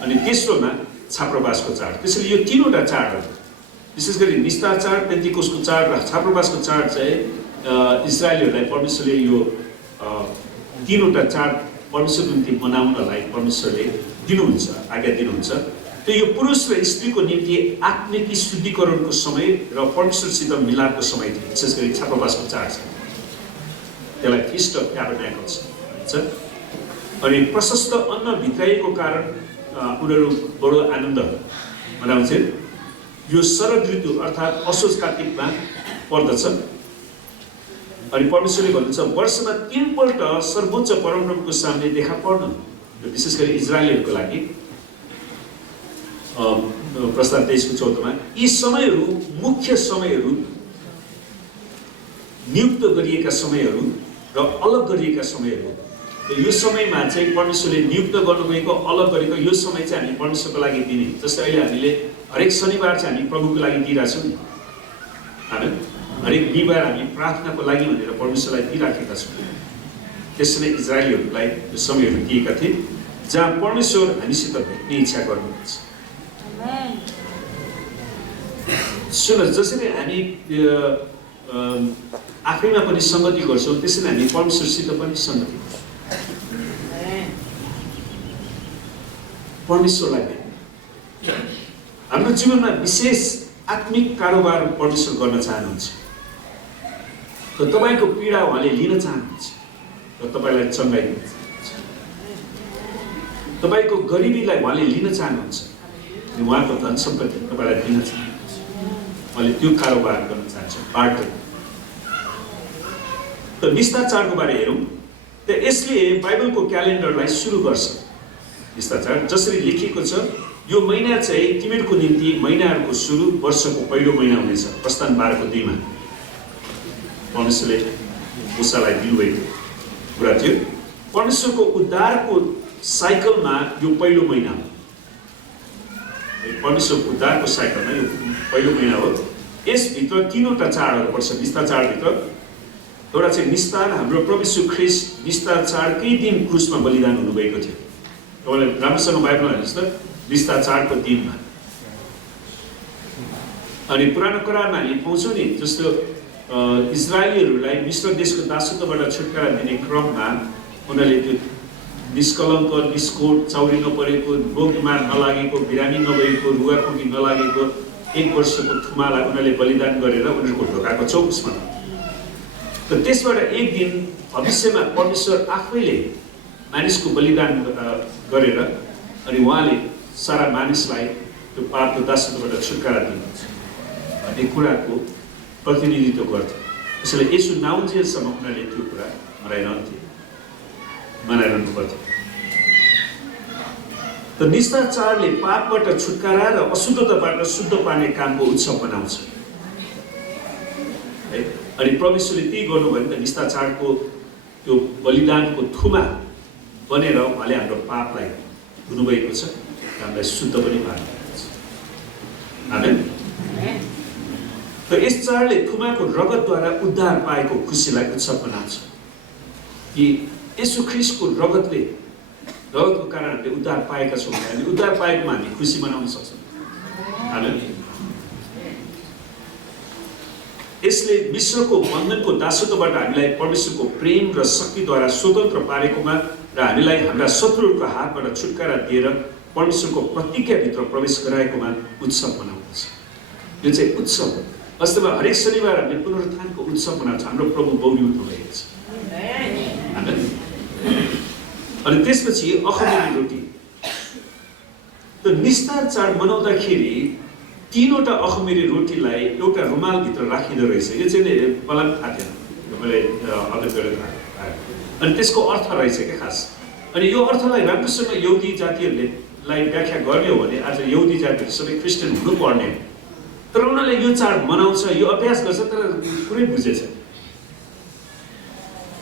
अनि तेस्रोमा छाप्रोबासको चाड। त्यसैले यो तीनवटा चाडहरू विशेष गरी निस्तार चाड, पेन्टिकोसको चाड र छाप्रोबासको चाड चाहिँ इजरायलीहरूलाई परमेश्वरले यो तीनवटा चाड परमेश्वरको निम्ति मनाउनलाई परमेश्वरले दिनुहुन्छ, आज्ञा दिनुहुन्छ। त यो पुरुष र स्त्रीको निम्ति आत्मिक शुद्धिकरणको समय र परमेश्वरसित मिलापको समय थियो। विशेष गरी छाप्रोबासको चाड छ, त्यसलाई फिस्ट अफ ट्याबरनेकल्स भन्छ। अनि प्रशस्त अन्न भित्राइएको कारण उनीहरू बडो आनन्द मनाउँथे। यो शरद ऋतु अर्थात् असोज कार्तिकमा पर्दछ। अनि परमेश्वरले भन्नुहुन्छ वर्षमा 3 पल्ट सर्वोच्च परमप्रभुको सामने देखा पर्नु, विशेष गरी इजरायलीहरूको लागि। प्रस्थान 23:14मा यी समयहरू मुख्य समयहरू, नियुक्त गरिएका समयहरू र अलग गरिएका समयहरू। यो समयमा चाहिँ परमेश्वरले नियुक्त गर्नुभएको, अलग गरेको यो समय चाहिँ हामी परमेश्वरको लागि दिने। जस्तै अहिले हामीले हरेक शनिबार चाहिँ हामी प्रभुको लागि दिइरहेछौँ नि, होइन? हरेक बिहिबार हामी प्रार्थनाको लागि भनेर परमेश्वरलाई दिइराखेका छौँ। त्यसरी इजरायलीहरूलाई यो समयहरू दिएका थिए जहाँ परमेश्वर हामीसित भेट्ने इच्छा गर्नुहुन्छ। सुन, जसरी हामी आफैमा पनि सङ्गति गर्छौँ त्यसरी हामी परमेश्वरसित पनि सङ्गति गर्छौँ। परमेश्वरलाई भेट्ने हाम्रो जीवनमा विशेष आत्मिक कारोबार परमेश्वर गर्न चाहनुहुन्छ। र तपाईँको पीडा उहाँले लिन चाहनुहुन्छ र तपाईँलाई चङ्गाइ दिन चाहनुहुन्छ। तपाईँको गरिबीलाई उहाँले लिन चाहनुहुन्छ, उहाँको धन सम्पत्ति तपाईँलाई दिन चाहनुहुन्छ। उहाँले त्यो कारोबार गर्न चाहन्छ, बाटो। त निस्तार चाडको बारे हेरौँ। त यसले बाइबलको क्यालेन्डरलाई सुरु गर्छ। निस्तार चाड जसरी लेखिएको छ, यो महिना चाहिँ तिमीहरूको निम्ति महिनाहरूको सुरु, वर्षको पहिलो महिना हुनेछ। प्रस्थान 12:2मा परमेश्वरले मूसालाई दिनुभएको कुरा थियो। परमेश्वरको उद्धारको साइकलमा यो पहिलो महिना हो। परमेश्वरको उद्धारको साइकलमा यो पहिलो महिना हो। यसभित्र तीनवटा चाडहरू पर्छ। निस्तार चाडभित्र एउटा चाहिँ निस्तार, हाम्रो प्रभु यीशु ख्रीष्ट निस्तार चाडकै दिन क्रुसमा बलिदान हुनुभएको थियो। तपाईँले राम्रोसँग बाइबलमा हेर्नुहोस् त, निस्तार चाडको दिनमा। अनि पुरानो करारमा हामी पाउँछौँ नि, जस्तो इजरायलीहरूलाई मिश्र देशको दासत्वबाट छुटकारा दिने क्रममा उनीहरूले त्यो निष्कलङ्क, निष्कोट, चाउरी नपरेको, रोग बिमार नलागेको, बिरामी नभएको, रुगाखोकी नलागेको 1 वर्षको थुमालाई उनीहरूले बलिदान गरेर उनीहरूको ढोकाको चौकसमा। त त्यसबाट एक दिन भविष्यमा परमेश्वर आफैले मानिसको बलिदान गरेर अनि उहाँले सारा मानिसलाई त्यो पापको दासत्वबाट छुटकारा दिनुहुन्छ भन्ने कुराको प्रतिनिधित्व गर्थ्यो। त्यसैले यसो नआउन्जेलसम्म उनीहरूले त्यो कुरा मनाइरहनु पर्थ्यो। त निस्तार चाडले पापबाट छुटकारा र अशुद्धताबाट शुद्ध पार्ने कामको उत्सव मनाउँछ है। अनि परमेश्वरले त्यही गर्नुभयो नि त, निस्तार चाडको त्यो बलिदानको थुमा बनेर उहाँले हाम्रो पापलाई धुनुभएको छ, हामीलाई शुद्ध पनि पार्नुभएको छ। आमेन। त यस चाडले थुमाको रगतद्वारा उद्धार पाएको खुसीलाई उत्सव मनाउँछ कि येशू ख्रीष्टको रगतको कारण हामीले उद्धार पाएका छौँ। हामी उद्धार पाएकोमा हामी खुसी मनाउन सक्छौँ। आमेन। यसले मिश्रको बन्धनको दासत्वबाट हामीलाई परमेश्वरको प्रेम र शक्तिद्वारा स्वतन्त्र पारेकोमा र हामीलाई हाम्रा शत्रुहरूको हातबाट छुटकारा दिएर परमेश्वरको प्रतिज्ञाभित्र प्रवेश गराएकोमा उत्सव मनाउँदछ। यो चाहिँ उत्सव हो। वास्तवमा हरेक शनिबार हामीले पुनरुत्थानको उत्सव मनाउँछ। हाम्रो प्रभु बौरी उठ्नुभएको छ। अनि त्यसपछि अखमिरी रोटी। त निस्तार चाड मनाउँदाखेरि 3वटा अखमिरी रोटीलाई एउटा रुमालभित्र राखिँदो रहेछ। यो चाहिँ मलाई पनि थाहा थिएन, मैले अध्ययन गरेर थाहा। अनि त्यसको अर्थ रहेछ क्या खास। अनि यो अर्थलाई राम्रोसँग यहुदी जातिहरूले व्याख्या गर्ने हो भने आज यहुदी जातिहरू सबै क्रिस्चियन हुनुपर्ने हो। तर उनीहरूले यो चाड मनाउँछ, यो अभ्यास गर्छ, तर पुरै बुझेछ।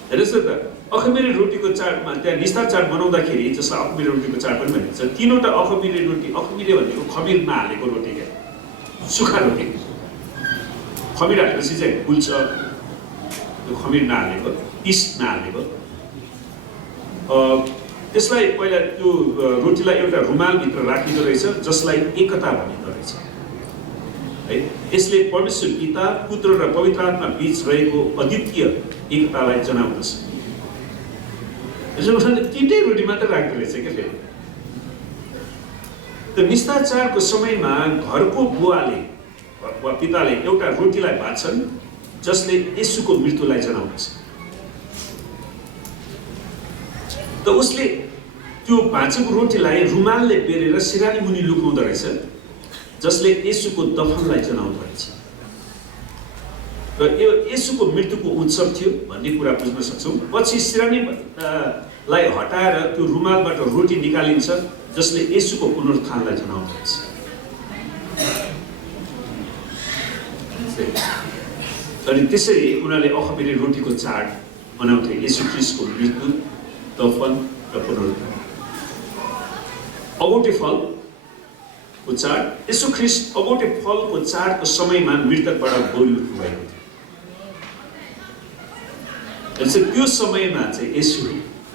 हेर्नुहोस् न त, अखमिरी रोटीको चाडमा त्यहाँ निस्तार चाड मनाउँदाखेरि जसलाई अखमिरी रोटीको चाड पनि भनिन्छ, 3वटा अखमिरी रोटी। अखमिरी भनेको खमिरमा हालेको रोटी क्या, सुखा रोटी। खमिर हालेपछि चाहिँ फुल्छ, त्यो खमिर नहालेको, इस्ट नहालेको। त्यसलाई पहिला त्यो रोटीलाई एउटा रुमालभित्र राखिँदो रहेछ, जसलाई एकता भनिँदो रहेछ है। यसले परमेश्वर पिता, पुत्र र पवित्र आत्मा बीच रहेको अद्वितीय एकतालाई जनाउँदछ। उनीहरूले 3टै रोटी मात्र राख्दो रहेछ क्या फेरि। त निस्तार चाडको समयमा घरको बुवाले वा पिताले एउटा रोटीलाई भाँच्छन् जसले येशूको मृत्युलाई जनाउँदछ। त उसले त्यो भाँचेको रोटीलाई रुमालले बेरेर सिरानी मुनि लुकाउँदो रहेछ, जसले येशूको दफनलाई जनाउँदो रहेछ। र यो येशूको मृत्युको उत्सव थियो भन्ने कुरा बुझ्न सक्छौँ। पछि सिरानीलाई हटाएर त्यो रुमालबाट रोटी निकालिन्छ, जसले येशूको पुनरुत्थानलाई जनाउँदो रहेछ। अनि त्यसरी उनीहरूले अखमिरी रोटीको चाड मनाउँथे, येशू ख्रीष्टको मृत्यु, दफन र पुनरुत्थान। अगौटे फलको चाड। येशू ख्रीष्ट अगौटे फलको चाडको समयमा मृतकबाट बौरी उठ्नुभएको थियो। त्यो समयमा चाहिँ येशू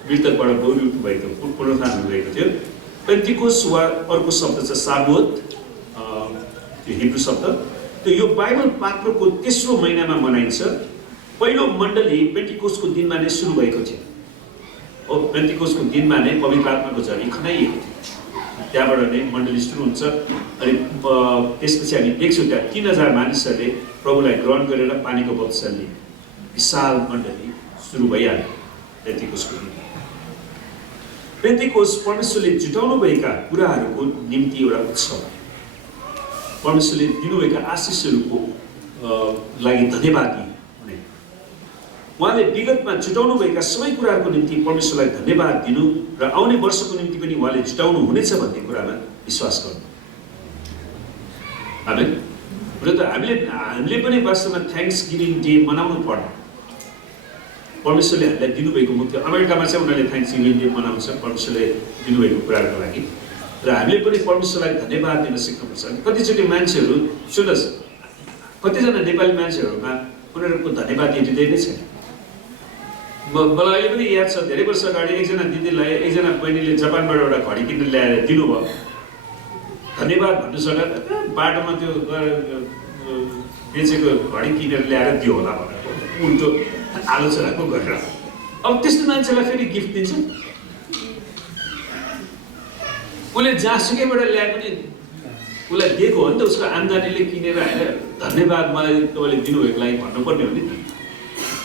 मृतकबाट बौरी उठ्नुभएको थियो, पुनरुत्थान हुनुभएको थियो। पेन्टिकोस वा अर्को शब्द छ साबोत, त्यो हिब्रू शब्द। त्यो यो बाइबल पात्रोको तेस्रो महिनामा मनाइन्छ। पहिलो मण्डली पेन्टिकोसको दिनमा नै सुरु भएको थियो। पेन्टिकोसको दिनमा नै पवित्र आत्माको झरी खनाइएको थियो। त्यहाँबाट नै मण्डली सुरु हुन्छ। अनि त्यसपछि हामी देख्छौँ त्यहाँ 3000 मानिसहरूले प्रभुलाई ग्रहण गरेर पानीको बप्तिस्मा लिए। विशाल मण्डली सुरु भइहाल्यो पेन्टिकोसको दिन। पेन्टिकोस परमेश्वरले जुटाउनु भएका कुराहरूको निम्ति एउटा उत्सव, परमेश्वरले दिनुभएका आशिषहरूको लागि धन्यवाद दिनु। उहाँले विगतमा जुटाउनु भएका सबै कुराहरूको निम्ति परमेश्वरलाई धन्यवाद दिनु र आउने वर्षको निम्ति पनि उहाँले जुटाउनु हुनेछ भन्ने कुरामा विश्वास गर्नु। आमेन। र त हामीले पनि वास्तवमा थ्याङ्क्स गिभिङ डे मनाउनु पर्ने। परमेश्वरले हामीलाई दिनुभएको मुक्ति। अमेरिकामा चाहिँ उनीहरूले थ्याङ्क्सगिभिङ डे मनाउँछ परमेश्वरले दिनुभएको कुराहरूको लागि, र हामीले पनि परमेश्वरलाई धन्यवाद दिन सिक्नुपर्छ। कतिचोटि मान्छेहरू सुन्नुहोस्, कतिजना नेपाली मान्छेहरूमा उनीहरूको धन्यवाद हृदय नै छैन। मलाई अहिले पनि याद छ, धेरै वर्ष अगाडि एकजना दिदीलाई एकजना बहिनीले जापानबाट एउटा घडी किनेर ल्याएर दिनुभयो। धन्यवाद भन्नु सक्दा बाटोमा त्यो बेचेको घडी किनेर ल्याएर दियो होला भनेर उल्टो आलोचनाको गरेर। अब त्यस्तो मान्छेलाई फेरि गिफ्ट दिन्छ। उसले जहाँसुकैबाट ल्याए पनि उसलाई दिएको हो नि त, उसको आम्दानीले किनेर आएर धन्यवाद मलाई तपाईँले दिनुभएको लागि भन्नुपर्ने हो नि।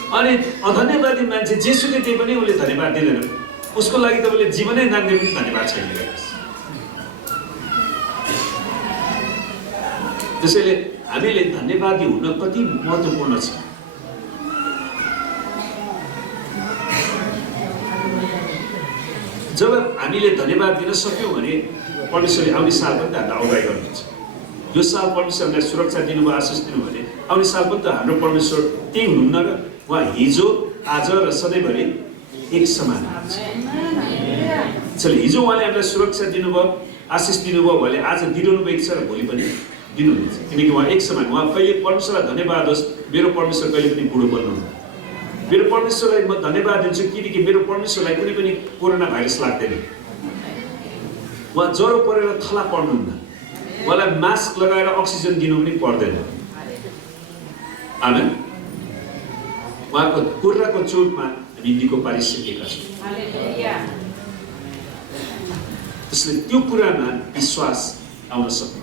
अनि अधन्यवादी मान्छे जेसुकै दिए पनि उसले धन्यवाद दिँदैन, उसको लागि तपाईँले जीवनै दान दिए पनि धन्यवाद छैन। त्यसैले हामीले धन्यवादी हुन कति महत्त्वपूर्ण छ। जब हामीले धन्यवाद दिन सक्यौँ भने परमेश्वरले आउने साल पनि त हामीलाई अगुवाई गर्नुहुन्छ। यो साल परमेश्वरलाई सुरक्षा दिनुभयो, आशिष दिनुभयो भने आउने साल पनि त हाम्रो परमेश्वर त्यही हुनुहुन्न र उहाँ हिजो आज र सधैँभरि एक समान हुनुहुन्छ। त्यसैले हिजो उहाँले हामीलाई सुरक्षा दिनुभयो, आशिष दिनुभयो भने आज दिइरहनु भएको छ र भोलि पनि दिनुहुन्छ, किनकि उहाँ एक समान। उहाँ कहिले परमेश्वरलाई धन्यवाद होस्, मेरो परमेश्वर कहिले पनि बुढो बन्नुहुन्न। मेरो परमेश्वरलाई म धन्यवाद दिन्छु किनकि मेरो परमेश्वरलाई कुनै पनि कोरोना भाइरस लाग्दैन। उहाँ ज्वरो परेर थला पर्नुहुन्न, उहाँलाई मास्क लगाएर अक्सिजन दिनु पनि पर्दैन। आमेन। उहाँको कुर्राको चोटमा हामी निको पारिसकेका छौँ। त्यसले त्यो कुरामा विश्वास आउन सक्छ।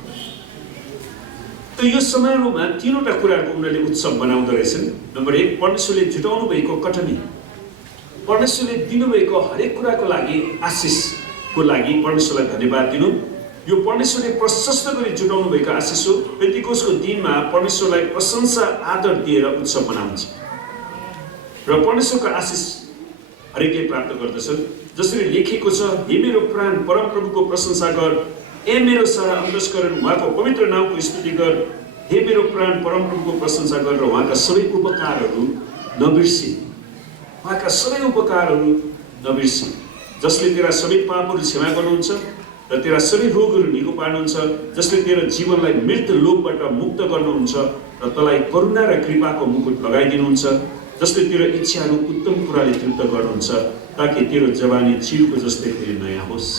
त यो समारोहमा तीनवटा कुराहरूको उनीहरूले उत्सव बनाउँदो रहेछन्। नम्बर 1, परमेश्वरले जुटाउनु भएको कटनी, परमेश्वरले दिनुभएको हरेक कुराको लागि आशिषको लागि परमेश्वरलाई धन्यवाद दिनु। यो परमेश्वरले प्रशस्त गरी जुटाउनु भएको आशिष हो। पेन्टिकोसको दिनमा परमेश्वरलाई प्रशंसा आदर दिएर उत्सव मनाउँछ र परमेश्वरको आशिष हरेकले प्राप्त गर्दछन्। जसरी लेखिएको छ, हे मेरो प्राण परमप्रभुको प्रशंसा गर, ए मेरो सारा अन्तस्करण उहाँको पवित्र नामको स्तुति गर। हे मेरो प्राण परमप्रभुको प्रशंसा गर र उहाँका सबै उपकारहरू नबिर्सी, उहाँका सबै उपकारहरू नबिर्सी। जसले तेरा सबै पापहरू क्षमा गर्नुहुन्छ र तेरा सबै रोगहरू निको पार्नुहुन्छ, जसले तेरो जीवनलाई मृत लोकबाट मुक्त गर्नुहुन्छ र तँलाई करुणा र कृपाको मुकुट लगाइदिनुहुन्छ, जसले तेरो इच्छाहरू उत्तम कुराले तृप्त गर्नुहुन्छ ताकि तेरो जवानी चिरको जस्तै फेरि नयाँ होस्।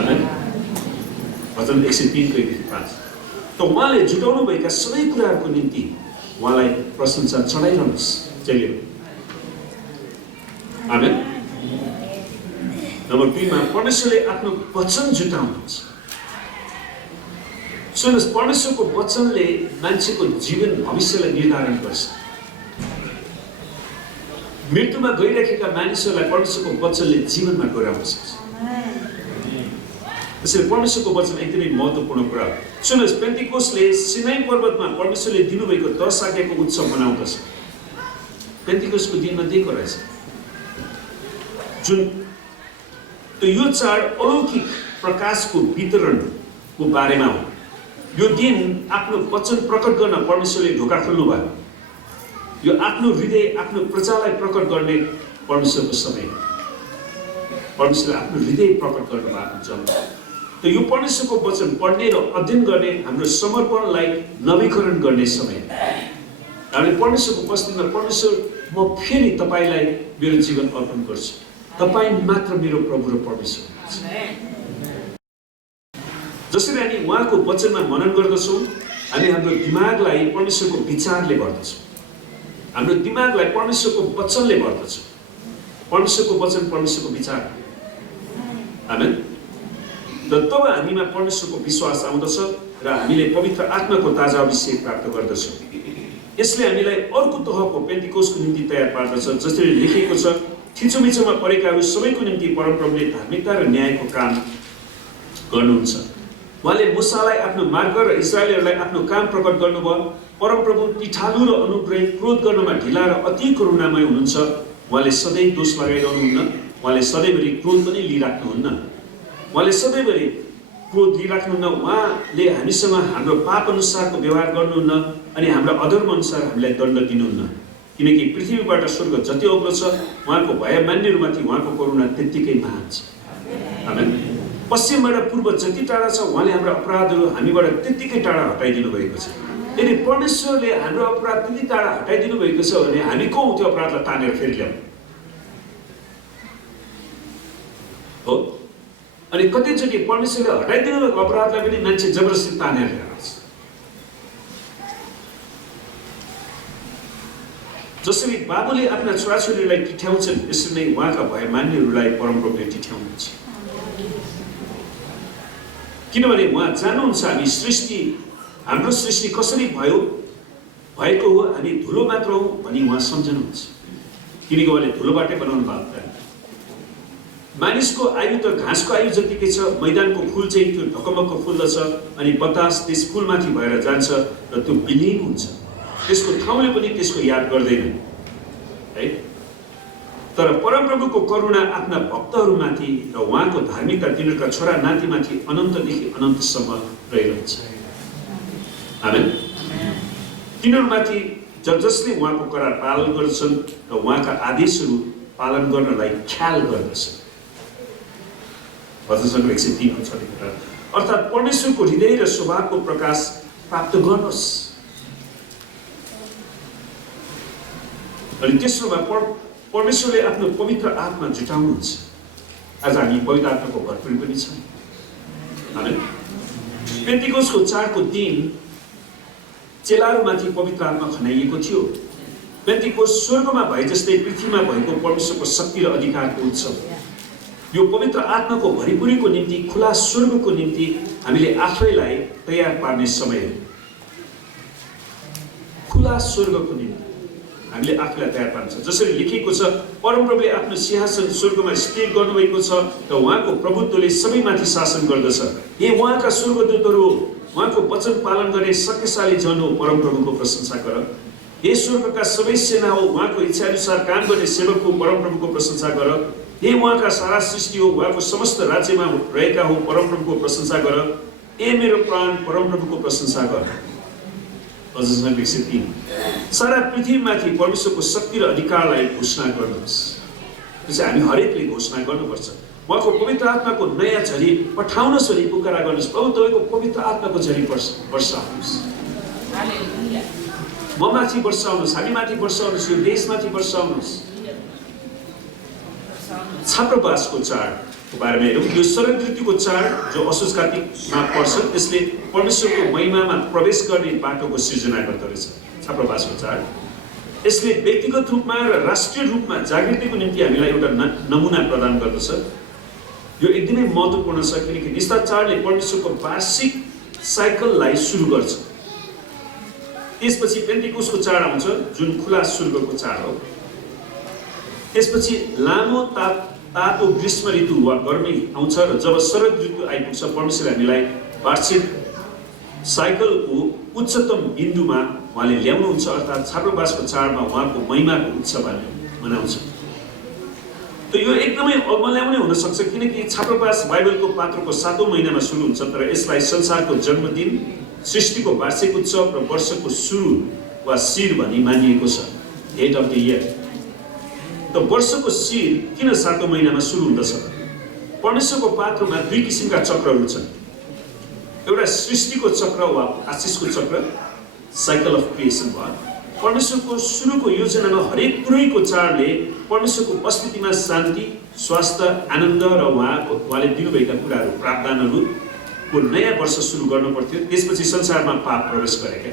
आमेन। भजन 103:5। त उहाँले जुटाउनु भएका सबै कुराहरूको निम्ति उहाँलाई प्रशंसा चढाइरहनुहोस् चेलीहरू। आमेन। नम्बर 2 मा परमेश्वरले आफ्नो वचन जुटाउनुहुन्छ। सुन्नुहोस्, परमेश्वरको वचनले मान्छेको जीवन भविष्यलाई निर्धारण गर्छ। मृत्युमा गइरहेका मानिसहरूलाई परमेश्वरको वचनले जीवनमा गराउन सक्छ। त्यसैले परमेश्वरको वचन एकदमै महत्त्वपूर्ण कुरा हो। सुन्नुहोस्, पेन्टिकोसले सिनाई पर्वतमा परमेश्वरले दिनुभएको 10 आज्ञाको उत्सव मनाउँदछ। पेन्टिकोसको दिनमा दिएको रहेछ। जुन यो चाड अलौकिक प्रकाशको वितरणको बारेमा हो। यो दिन आफ्नो वचन प्रकट गर्न परमेश्वरले ढोका खोल्नु भयो। यो आफ्नो हृदय, आफ्नो प्रजालाई प्रकट गर्ने परमेश्वरको समय। परमेश्वरले आफ्नो हृदय प्रकट गर्नु भएको छ। त यो परमेश्वरको वचन पढ्ने र अध्ययन गर्ने हाम्रो समर्पणलाई नवीकरण गर्ने समय। हामीले परमेश्वरको उपस्थितिमा परमेश्वर, म फेरि तपाईँलाई मेरो जीवन अर्पण गर्छु, तपाईँ मात्र मेरो प्रभु र परमेश्वर हुनुहुन्छ। जसरी हामी उहाँको वचनमा मनन गर्दछौँ, हामी हाम्रो दिमागलाई परमेश्वरको विचारले भर्दछौँ। हाम्रो दिमागलाई परमेश्वरको वचनले भर्दछ। परमेश्वरको वचन परमेश्वरको विचार। आमेन। र तब हामीमा परमेश्वरको विश्वास आउँदछ र हामीले पवित्र आत्माको ताजा अभिषेक प्राप्त गर्दछौँ। यसले हामीलाई अर्को तहको पेन्टिकोसको निम्ति तयार पार्दछ। जसरी लेखिएको छ, थिचोमिचोमा परेकाहरू सबैको निम्ति परमप्रभुले धार्मिकता र न्यायको काम गर्नुहुन्छ। उहाँले मूसालाई आफ्नो मार्ग र इस्राएलीहरूलाई आफ्नो काम प्रकट गर्नुभयो। परमप्रभु पिठालु र अनुग्रही, क्रोध गर्नमा ढिला र अति करुणामय हुनुहुन्छ। उहाँले सधैँ दोष लगाइरहनुहुन्न, उहाँले सधैँभरि क्रोध पनि लिइराख्नुहुन्न। उहाँले सधैँभरि क्रोध लिइराख्नुहुन्न। उहाँले हामीसँग हाम्रो पाप अनुसारको व्यवहार गर्नुहुन्न अनि हाम्रो अधर्म अनुसार हामीलाई दण्ड दिनुहुन्न। किनकि पृथ्वीबाट स्वर्ग जति अग्लो छ उहाँको भय मान्नेहरूमाथि उहाँको करुणा त्यत्तिकै महान छ। आमेन। पश्चिमबाट पूर्व जति टाढा छ उहाँले हाम्रा अपराधहरू हामीबाट त्यत्तिकै टाढा हटाइदिनु भएको छ। यदि परमेश्वरले हाम्रो अपराध त्यति टाढा हटाइदिनु भएको छ भने हामी को त्यो अपराधलाई तानेर फेरि ल्याउँ हो। अनि कतिचोटि परमेश्वरले हटाइदिनु भएको अपराधलाई पनि मान्छे जबरजस्ती तानेर ल्याउँछ। जसरी बाबुले आफ्ना छोराछोरीलाई टिठ्याउँछन् यसरी नै उहाँका भय मान्नेहरूलाई परमप्रभुले टिठ्याउनुहुन्छ। किनभने उहाँ जान्नुहुन्छ हामी सृष्टि हाम्रो सृष्टि कसरी भएको हो, हामी धुलो मात्र हौ भनी उहाँ सम्झनुहुन्छ। किनकि उहाँले धुलोबाटै बनाउनु भएको छ। मानिसको आयु त घाँसको आयु जतिकै छ, मैदानको फुल चाहिँ त्यो ढकमक्क फुल्दछ अनि बतास त्यस फुलमाथि भएर जान्छ र त्यो विलीन हुन्छ। त्यसको ठाउँले पनि त्यसको याद गर्दैन है। तर परमप्रभुको करुणा आफ्ना भक्तहरूमाथि र उहाँको धार्मिकता तिनीहरूका छोरा नातिमाथि अनन्तदेखि अनन्तसम्म रहिरहन्छ। आमेन। तिनीहरूमाथि जसले उहाँको करार पालन गर्छन् र उहाँका आदेशहरू पालन गर्नलाई ख्याल गर्दछन्। भजन सङ्ग्रह 103 अर्थात् परमेश्वरको हृदय र स्वभावको प्रकाश प्राप्त गर्नुहोस्। अनि तेस्रोमा परमेश्वरले आफ्नो पवित्र आत्मा जुटाउनुहुन्छ। आज हामी पवित्र आत्माको भरपुरी पनि छौँ। आमेन। पेन्टिकोसको चाडको दिन चेलाहरूमाथि पवित्र आत्मा खनाइएको थियो। पेन्टिकोस स्वर्गमा भए जस्तै पृथ्वीमा भएको परमेश्वरको शक्ति र अधिकारको उत्सव। यो पवित्र आत्माको भरिपुरीको निम्ति खुला स्वर्गको निम्ति हामीले आफैलाई तयार पार्ने समय हो। खुला स्वर्गको निम्ति हामीले आफूलाई तयार पार्छ। जसरी लेखिएको छ परमप्रभुले आफ्नो सिंहासन स्वर्गमा स्थिर गर्नुभएको छ र उहाँको प्रभुत्वले सबैमाथि शासन गर्दछ। हे उहाँका स्वर्गदूतहरू, उहाँको वचन पालन गर्ने शक्तिशाली जन हो, परमप्रभुको प्रशंसा गर। हे स्वर्गका सबै सेना हो, उहाँको इच्छा अनुसार काम गर्ने सेवक हो, परमप्रभुको प्रशंसा गर। हे उहाँका सारा सृष्टि हो, उहाँको समस्त राज्यमा रहेका हो, परमप्रभुको प्रशंसा गर। ए मेरो प्राण, परमप्रभुको प्रशंसा गर। सारा पृथ्वीमाथि परमेश्वरको शक्ति र अधिकारलाई घोषणा गर्नुहोस्। त्यसै हामी हरेकले घोषणा गर्नुपर्छ। उहाँको पवित्र आत्माको नयाँ झरी पठाउनुहोस् भनी पुकारा गर्नुहोस्। प्रभु तपाईँको पवित्र आत्माको झरी वर्षाउनुहोस्। ममाथि वर्षाउनुहोस्, हामीमाथि वर्षाउनुहोस्, यो देशमाथि वर्षाउनुहोस्। छात्रवासको चाडको बारेमा हेरौँ। यो शरद ऋतुको चाड जो असोज कार्तिकमा पर्छ, त्यसले परमेश्वरको महिमामा प्रवेश गर्ने बाटोको सृजना गर्दो रहेछ। छात्रवासको चाड यसले व्यक्तिगत रूपमा र राष्ट्रिय रूपमा जागृतिको निम्ति हामीलाई एउटा नमुना प्रदान गर्दछ। यो एकदमै महत्त्वपूर्ण छ किनकि निस्ता चाडले परमेश्वरको वार्षिक साइकललाई सुरु गर्छ। त्यसपछि पेन्टिकोसको चाड आउँछ जुन खुला स्वर्गको चाड हो। त्यसपछि लामो तातो ग्रीष्म ऋतु वा गर्मी आउँछ र जब शरद ऋतु आइपुग्छ परमेश्वरले हामीलाई वार्षिक साइकलको उच्चतम बिन्दुमा उहाँले ल्याउनुहुन्छ। अर्थात् छात्रवासको चाडमा उहाँको महिमाको उत्सव हामी मनाउँछ। त यो एकदमै अमल्याउने हुनसक्छ किनकि छात्रवास बाइबलको पात्रको 7औं महिनामा सुरु हुन्छ, तर यसलाई संसारको जन्मदिन, सृष्टिको वार्षिक उत्सव र वर्षको सुरु वा शिर भनी मानिएको छ। Head of the year. त वर्षको शिर किन 7औं महिनामा सुरु हुँदछ? परमेश्वरको पात्रमा दुई किसिमका चक्रहरू छन्। एउटा सृष्टिको चक्र वा आशिषको चक्र, साइकल अफ क्रिएसन भयो। परमेश्वरको सुरुको योजनामा हरेक कुरैको चाडले परमेश्वरको उपस्थितिमा शान्ति, स्वास्थ्य, आनन्द र उहाँले दिनुभएका कुराहरू, प्रावधानहरूको नयाँ वर्ष सुरु गर्नु पर्थ्यो। त्यसपछि संसारमा पाप प्रवेश गरेका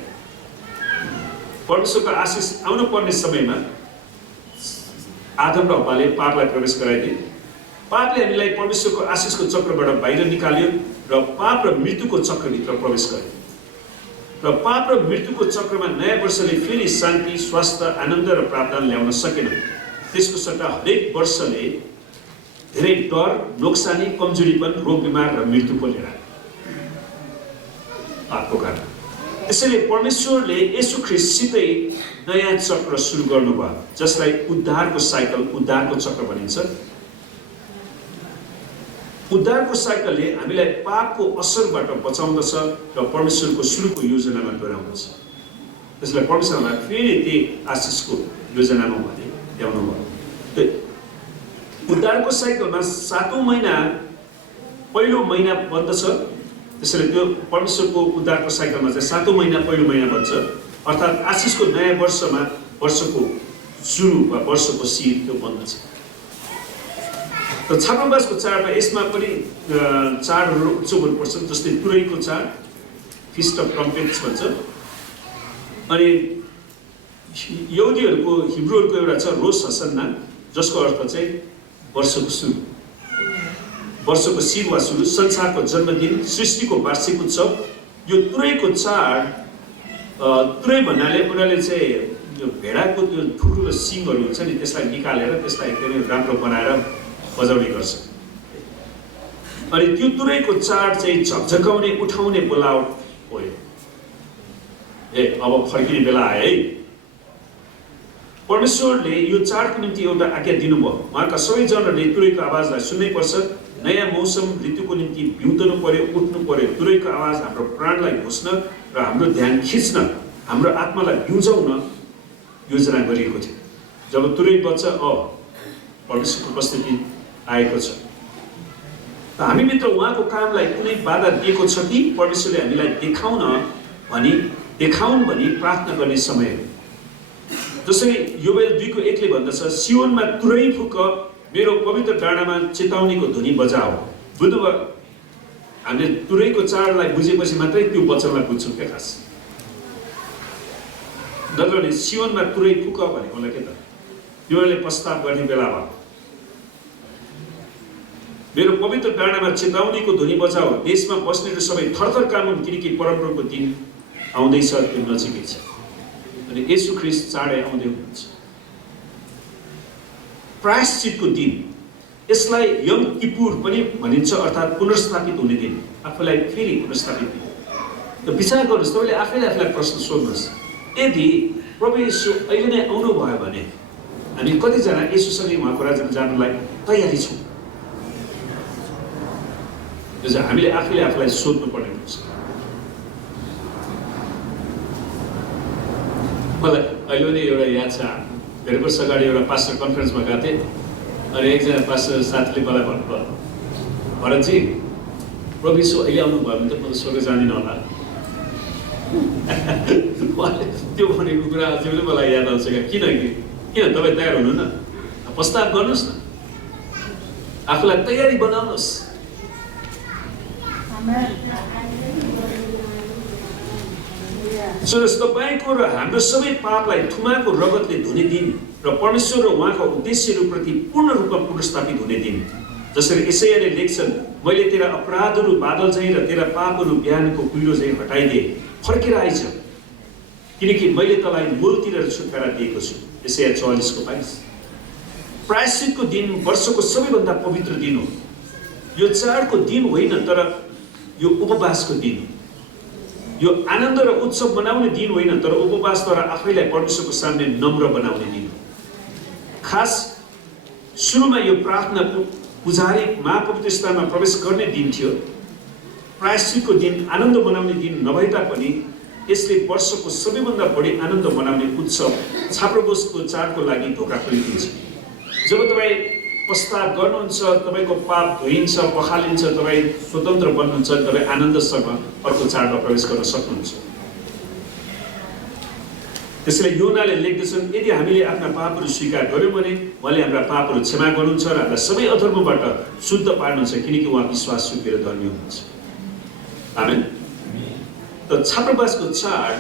परमेश्वरको आशिष आउनु पर्ने समयमा आदम र हव्वाले पापलाई प्रवेश गराइदिए। पापले हामीलाई परमेश्वरको आशिषको चक्रबाट बाहिर निकाल्यो र पाप र मृत्युको चक्रभित्र प्रवेश गर्यो। र पाप र मृत्युको चक्रमा नयाँ वर्षले फेरि शान्ति, स्वास्थ्य, आनन्द र प्रावधान ल्याउन सकेन। त्यसको सट्टा हरेक वर्षले धेरै डर, नोक्सानी, कमजोरीपन, रोग बिमार र मृत्युको लिएर पापको कारण। त्यसैले परमेश्वरले येशू ख्रीष्टसितै नयाँ चक्र सुरु गर्नुभयो जसलाई उद्धारको साइकल, उद्धारको चक्र भनिन्छ। उद्धारको साइकलले हामीलाई पापको असरबाट बचाउँदछ र परमेश्वरको सुरुको योजनामा डोर्याउँदछ। त्यसलाई परमेश्वरलाई फेरि त्यही आशिषको योजनामा भने ल्याउनु भयो। त्यो उद्धारको साइकलमा 7औं महिना पहिलो महिना बन्दछ। त्यसैले त्यो परमेश्वरको उद्धारको साइकलमा चाहिँ 7औं महिना पहिलो महिना बन्छ, अर्थात् आशिषको नयाँ वर्षमा वर्षको सुरु वा वर्षको शिर त्यो बन्दछ। र छापामासको चाडमा यसमा पनि चाडहरू उत्सवहरू पर्छन्, जस्तै तुरैको चाड, फिस्ट अफ ट्रम्पेट्स भन्छ। अनि यहुदीहरूको हिब्रूहरूको एउटा छ रोस हसन्ना, जसको अर्थ चाहिँ वर्षको सुरु, वर्षको शिर वा सुरु, संसारको जन्मदिन, सृष्टिको वार्षिक उत्सव। यो तुरैको चाड, तुरै भन्नाले उनीहरूले चाहिँ यो भेडाको त्यो ठुल्ठुलो सिङहरू हुन्छ नि, त्यसलाई निकालेर त्यसलाई एकदमै राम्रो बनाएर बजाउने गर्छ। अनि त्यो तुरैको चाड चाहिँ झकझकाउने उठाउने बोलावट हो। अब फर्किने बेला आयो है। परमेश्वरले यो चाडको निम्ति एउटा आज्ञा दिनुभयो। उहाँका सबै जनहरूले तुरैको आवाजलाई सुन्नै पर्छ। नयाँ मौसम ऋतुको निम्ति बिउतनु पर्यो, उठ्नु पर्यो। तुरैको आवाज हाम्रो प्राणलाई घुस्न र हाम्रो ध्यान खिच्न, हाम्रो आत्मालाई बिउजाउन योजना गरिएको थियो। जब तुरै बच्छ परमेश्वरको उपस्थिति आएको छ। त हामीभित्र उहाँको कामलाई कुनै बाधा दिएको छ कि परमेश्वरले हामीलाई देखाउन् भनी प्रार्थना गर्ने समय हो। जसरी योवेल 2:1 भन्दछ, सियोनमा तुरै फुक, मेरो पवित्र डाँडामा चेतावनीको ध्वनि बजाओ। बुधबार हामीले तुरैको चाडलाई बुझेपछि मात्रै त्यो वचनलाई बुझ्छौँ क्या खास। नत्र भने सियोनमा तुरै फुक भनेकोलाई के त, योले प्रस्ताव गर्ने बेला भयो। मेरो पवित्र डाँडामा चेतावनीको ध्वनि बजाओ, देशमा बस्नेहरू सबै थरथर कामुन्, किनकि परमप्रभुको दिन आउँदैछ, त्यो नजिकै छ। अनि येशू ख्रीष्ट चाँडै आउँदै हुनुहुन्छ। प्रायश्चितको दिन, यसलाई यम किपुर पनि भनिन्छ, अर्थात् पुनर्स्थापित हुने दिन, आफूलाई फेरि पुनर्स्थापित दिन। त विचार गर्नुहोस्, तपाईँले आफैलाई प्रश्न सोध्नुहोस्, यदि प्रभु येशू अहिले नै आउनु भयो भने हामी कतिजना येशूसँगै उहाँको राज्यमा जानुलाई तयारी छौँ? त्यो चाहिँ हामीले आफूलाई सोध्नुपर्ने हुन्छ। मलाई अहिले पनि एउटा याद छ, धेरै वर्ष अगाडि एउटा पास्टर कन्फरेन्समा गएको थिएँ। अनि एकजना पास्टर साथीले मलाई भन्नुभयो, भरतजी प्रभु येशू अहिले आउनुभयो भने त म त स्वर्ग जाँदिनँ होला। त्यो भनेको कुरा अझै पनि मलाई याद आउँछ क्या। किन तपाईँ तयार हुनु न, प्रस्ताव गर्नुहोस् न, आफूलाई तयारी बनाउनुहोस्। तपाईँको र हाम्रो सबै पापलाई थुमाको रगतले धुने दिन र परमेश्वर र उहाँका उद्देश्यहरूप्रति पूर्ण रूपमा पुनर्स्थापित हुने दिन। जसरी यसैयाले लेख्छन्, मैले तेरा अपराधहरू बादल झैँ र तेरा पापहरू बिहानको कुहिरो झैँ हटाइदिए, फर्केर आइज, किनकि मैले तँलाई मूलतिर छुटकारा दिएको छु। यसैया 44:22। प्रायश्चितको दिन वर्षको सबैभन्दा पवित्र दिन हो। यो चाडको दिन होइन, तर यो उपवासको दिन हो। यो आनन्द र उत्सव मनाउने दिन होइन, तर उपवासद्वारा आफैलाई परमेश्वरको सामने नम्र बनाउने दिन हो। खास सुरुमा यो प्रार्थना पुजारी महापवित्र स्थानमा प्रवेश गर्ने दिन थियो। प्रायश्चितको दिन आनन्द मनाउने दिन नभए तापनि यसले वर्षको सबैभन्दा बढी आनन्द मनाउने उत्सव छाप्रोबोसको चाडको लागि ढोका खोलिदिन्छ। जब तपाईँ प्रस्ताव गर्नुहुन्छ, तपाईँको पाप धोइन्छ, पखालिन्छ, तपाईँ स्वतन्त्र बन्नुहुन्छ, तपाईँ आनन्दसँग अर्को चाडमा प्रवेश गर्न सक्नुहुन्छ। त्यसैले योनाले लेख्दछन्, यदि हामीले आफ्ना पापहरू स्वीकार गर्यौँ भने उहाँले हाम्रा पापहरू क्षमा गर्नुहुन्छ र हामीलाई सबै अधर्मबाट शुद्ध पार्नुहुन्छ, किनकि उहाँ विश्वास योग्य र धर्मी हुनुहुन्छ। आमेन। त छाप्रोबासको चाड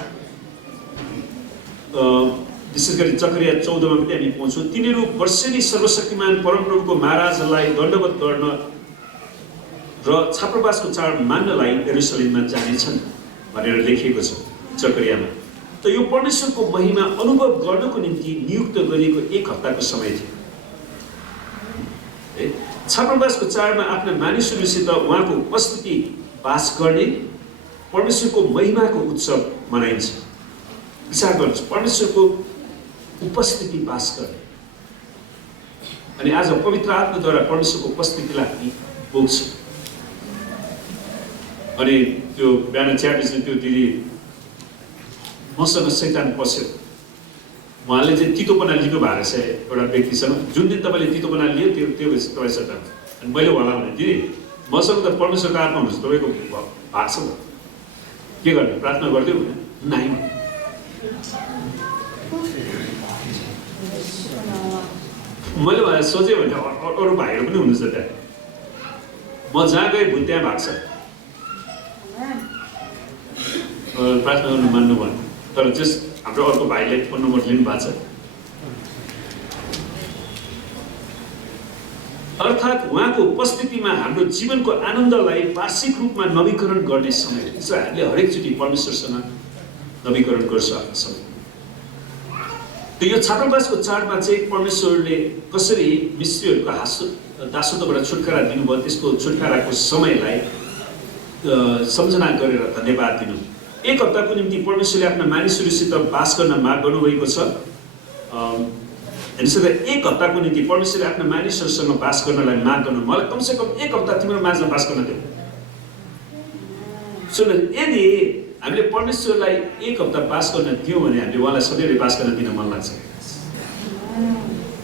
विशेष गरी जकरिया 14 पनि हामी पाउँछौँ। तिनीहरू वर्षेनी सर्वशक्तिमान परमप्रभुको महाराजलाई दण्डवत गर्न र छाप्रोबासको चाड मान्नलाई यरुसलेममा जानेछन् भनेर लेखिएको छ जकरियामा। त यो परमेश्वरको महिमा अनुभव गर्नको निम्ति नियुक्त गरिएको 1 हप्ताको समय थियो। छाप्रोबासको चाडमा आफ्ना मानिसहरूसित उहाँको उपस्थिति वास गर्ने परमेश्वरको महिमाको उत्सव मनाइन्छ। विचार गर्नुहोस्, परमेश्वरको उपस्थिति वास गर्ने। अनि आज पवित्र आत्माद्वारा परमेश्वरको उपस्थितिलाई हामी भोग्छौँ। अनि त्यो बिहान च्यापिस त्यो दिदी मसँग शैतान पस्यो। उहाँले चाहिँ तितोपना लिनु भएको रहेछ एउटा व्यक्तिसँग, जुन दिन तपाईँले तितोपना लियो त्यो तपाईँ शैतान। अनि मैले उहाँलाई भने दिदी मसँग त परमेश्वरको आत्मा हुनुहुन्छ, तपाईँको भएको छ त के गर्ने, प्रार्थना गरिदियो भने नाइ। मैले उहाँलाई सोचेँ भने अरू भाइहरू पनि हुनुहुन्छ त्यहाँ, म जहाँ गएँ भुत त्यहाँ भएको छ। प्रार्थना गर्नु मान्नु भयो, तर जस हाम्रो अर्को भाइले फोन नम्बर लिनु भएको छ। अर्थात् उहाँको उपस्थितिमा हाम्रो जीवनको आनन्दलाई वार्षिक रूपमा नवीकरण गर्ने समय। त्यसो हामीले हरेकचोटि परमेश्वरसँग नवीकरण गर्छ समय। त यो छात्रावासको चाडमा चाहिँ परमेश्वरले कसरी मिस्रीहरूको दासत्वबाट छुटकारा दिनुभयो, त्यसको छुटकाराको समयलाई सम्झना गरेर धन्यवाद दिनु। एक हप्ताको निम्ति परमेश्वरले आफ्ना मानिसहरूसित बास गर्न माग गर्नुभएको छ। हेर्नुहोस् त, एक हप्ताको निम्ति परमेश्वरले आफ्ना मानिसहरूसँग बास गर्नलाई माग गर्नु, मलाई कमसेकम एक हप्ता तिम्रो माझमा बास गर्न देऊ। सुन, यदि हामीले परमेश्वरलाई एक हप्ता बास गर्न दियौँ भने हामीले उहाँलाई सधैँ बास गर्न दिन मन लाग्छ।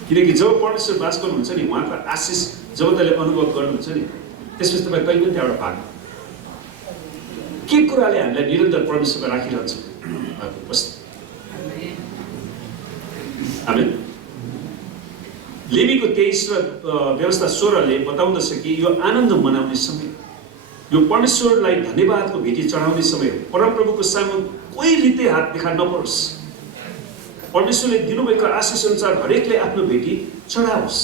किनकि जब परमेश्वर बास गर्नुहुन्छ नि, उहाँको आशिष जब तपाईँले अनुभव गर्नुहुन्छ नि, त्यसपछि तपाईँ कहिले पनि त्यहाँबाट भाग्नु। के कुराले हामीलाई निरन्तर परमेश्वरमा राखिरहन्छ? आमेन। लेवीको 23 र व्यवस्था 16ले बताउँदछ कि यो आनन्द मनाउने समय, यो परमेश्वरलाई धन्यवादको भेटी चढाउने समय हो। परमप्रभुको सामु कोही रीते हात देखा नपरोस्। परमेश्वरले दिनुभएको आशिष अनुसार हरेकले आफ्नो भेटी चढाओस्।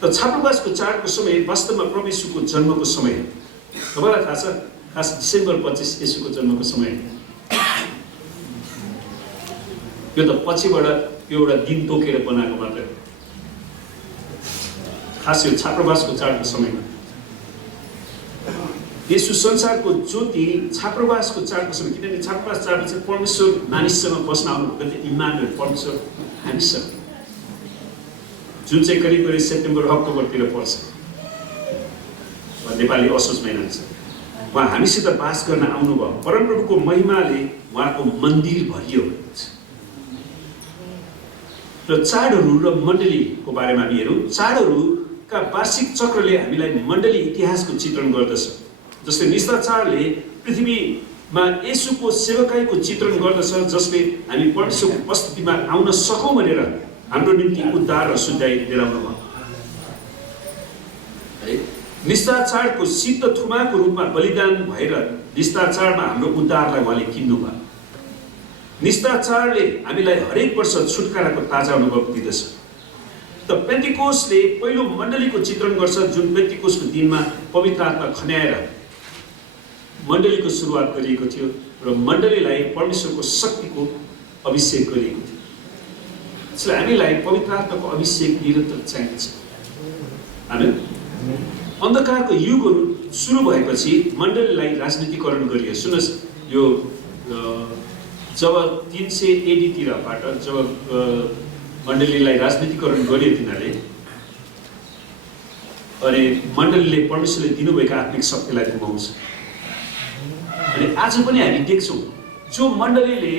त छात्रावासको चाडको समय वास्तवमा प्रभु येशूको जन्मको समय हो। तपाईँलाई थाहा छ, खास डिसेम्बर 25 येशूको जन्मको समय। यो त पछिबाट एउटा दिन तोकेर बनाएको मात्रै हो। खास यो छात्रावासको चाडको समयमा येशू संसारको ज्योति छात्रावासको चाडको समय, किनभने छात्रावास चाड चाहिँ परमेश्वर मानिससँग बस्न आउनुभएको इम्मानुएल, परमेश्वर हामीसँग, जुन चाहिँ करिब सेप्टेम्बर अक्टोबरतिर पर्छ। नेपाली असोज महिना छ। उहाँ हामीसित बास गर्न आउनुभयो। परमप्रभुको महिमाले उहाँको मन्दिर भरियो। र चाडहरू र मण्डलीको बारेमा हामी हेरौँ। चाडहरूका वार्षिक चक्रले हामीलाई मण्डली इतिहासको चित्रण गर्दछ। जस्तै निस्ता चाडले पृथ्वीमा येशूको सेवकाईको चित्रण गर्दछ, जसले हामी परमेश्वरको उपस्थितिमा आउन सकौँ भनेर हाम्रो निम्ति उद्धार र शुद्धाइ दिलाउनु भयो। निस्ता चाडको सिद्ध थुमाको रूपमा बलिदान भएर निस्ता चाडमा हाम्रो उद्धारलाई उहाँले किन्नुभयो। निस्ता चाडले हामीलाई हरेक वर्ष छुटकाराको ताजा अनुभव दिँदछ। त पेन्टिकोसले पहिलो मण्डलीको चित्रण गर्छ, जुन पेन्टिकोसको दिनमा पवित्र आत्मा खन्याएर मण्डलीको सुरुवात गरिएको थियो र मण्डलीलाई परमेश्वरको शक्तिको अभिषेक गरिएको थियो। त्यसैले हामीलाई पवित्र आत्माको अभिषेक निरन्तर चाहिन्छ। आमेन। अन्धकारको युगहरू सुरु भएपछि मण्डलीलाई राजनीतिकरण गरियो। सुन्नुहोस्, यो जब 300 AD तिरबाट जब मण्डलीलाई राजनीतिकरण गरियो तिनीहरूले, अनि मण्डलीले परमेश्वरले दिनुभएको आत्मिक शक्तिलाई गुमाउँछ। अनि आज पनि हामी देख्छौँ, जो मण्डलीले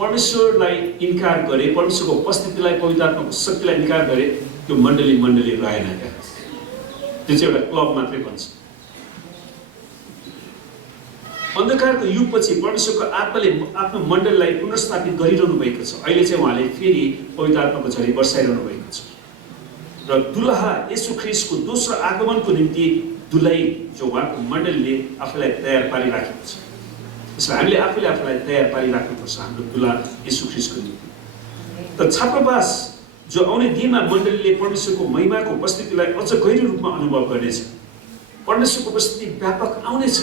परमेश्वरलाई इन्कार गरे, परमेश्वरको उपस्थितिलाई, पवित्र आत्माको शक्तिलाई इन्कार गरे, त्यो मण्डली रहेन क्या। त्यो चाहिँ एउटा क्लब मात्रै बन्छ। अन्धकारको युगपछि परमेश्वरको आत्माले आफ्नो मण्डलीलाई पुनर्स्थापित गरिरहनु भएको छ। अहिले चाहिँ उहाँले फेरि पवित्र आत्माको झरी वर्षाइरहनु भएको छ। र दुलहा येशू ख्रीष्टको दोस्रो आगमनको निम्ति दुलही जो उहाँको मण्डलीले आफूलाई तयार पारिराखेको छ। त्यसैले हामीले आफूले आफूलाई तयार पारिराख्नुपर्छ हाम्रो दुलहा येशू ख्रीष्टको निम्ति। त छात्रावास जो आउने दिनमा मण्डलीले परमेश्वरको महिमाको उपस्थितिलाई अझ गहिरो रूपमा अनुभव गर्नेछ। परमेश्वरको उपस्थिति व्यापक आउनेछ।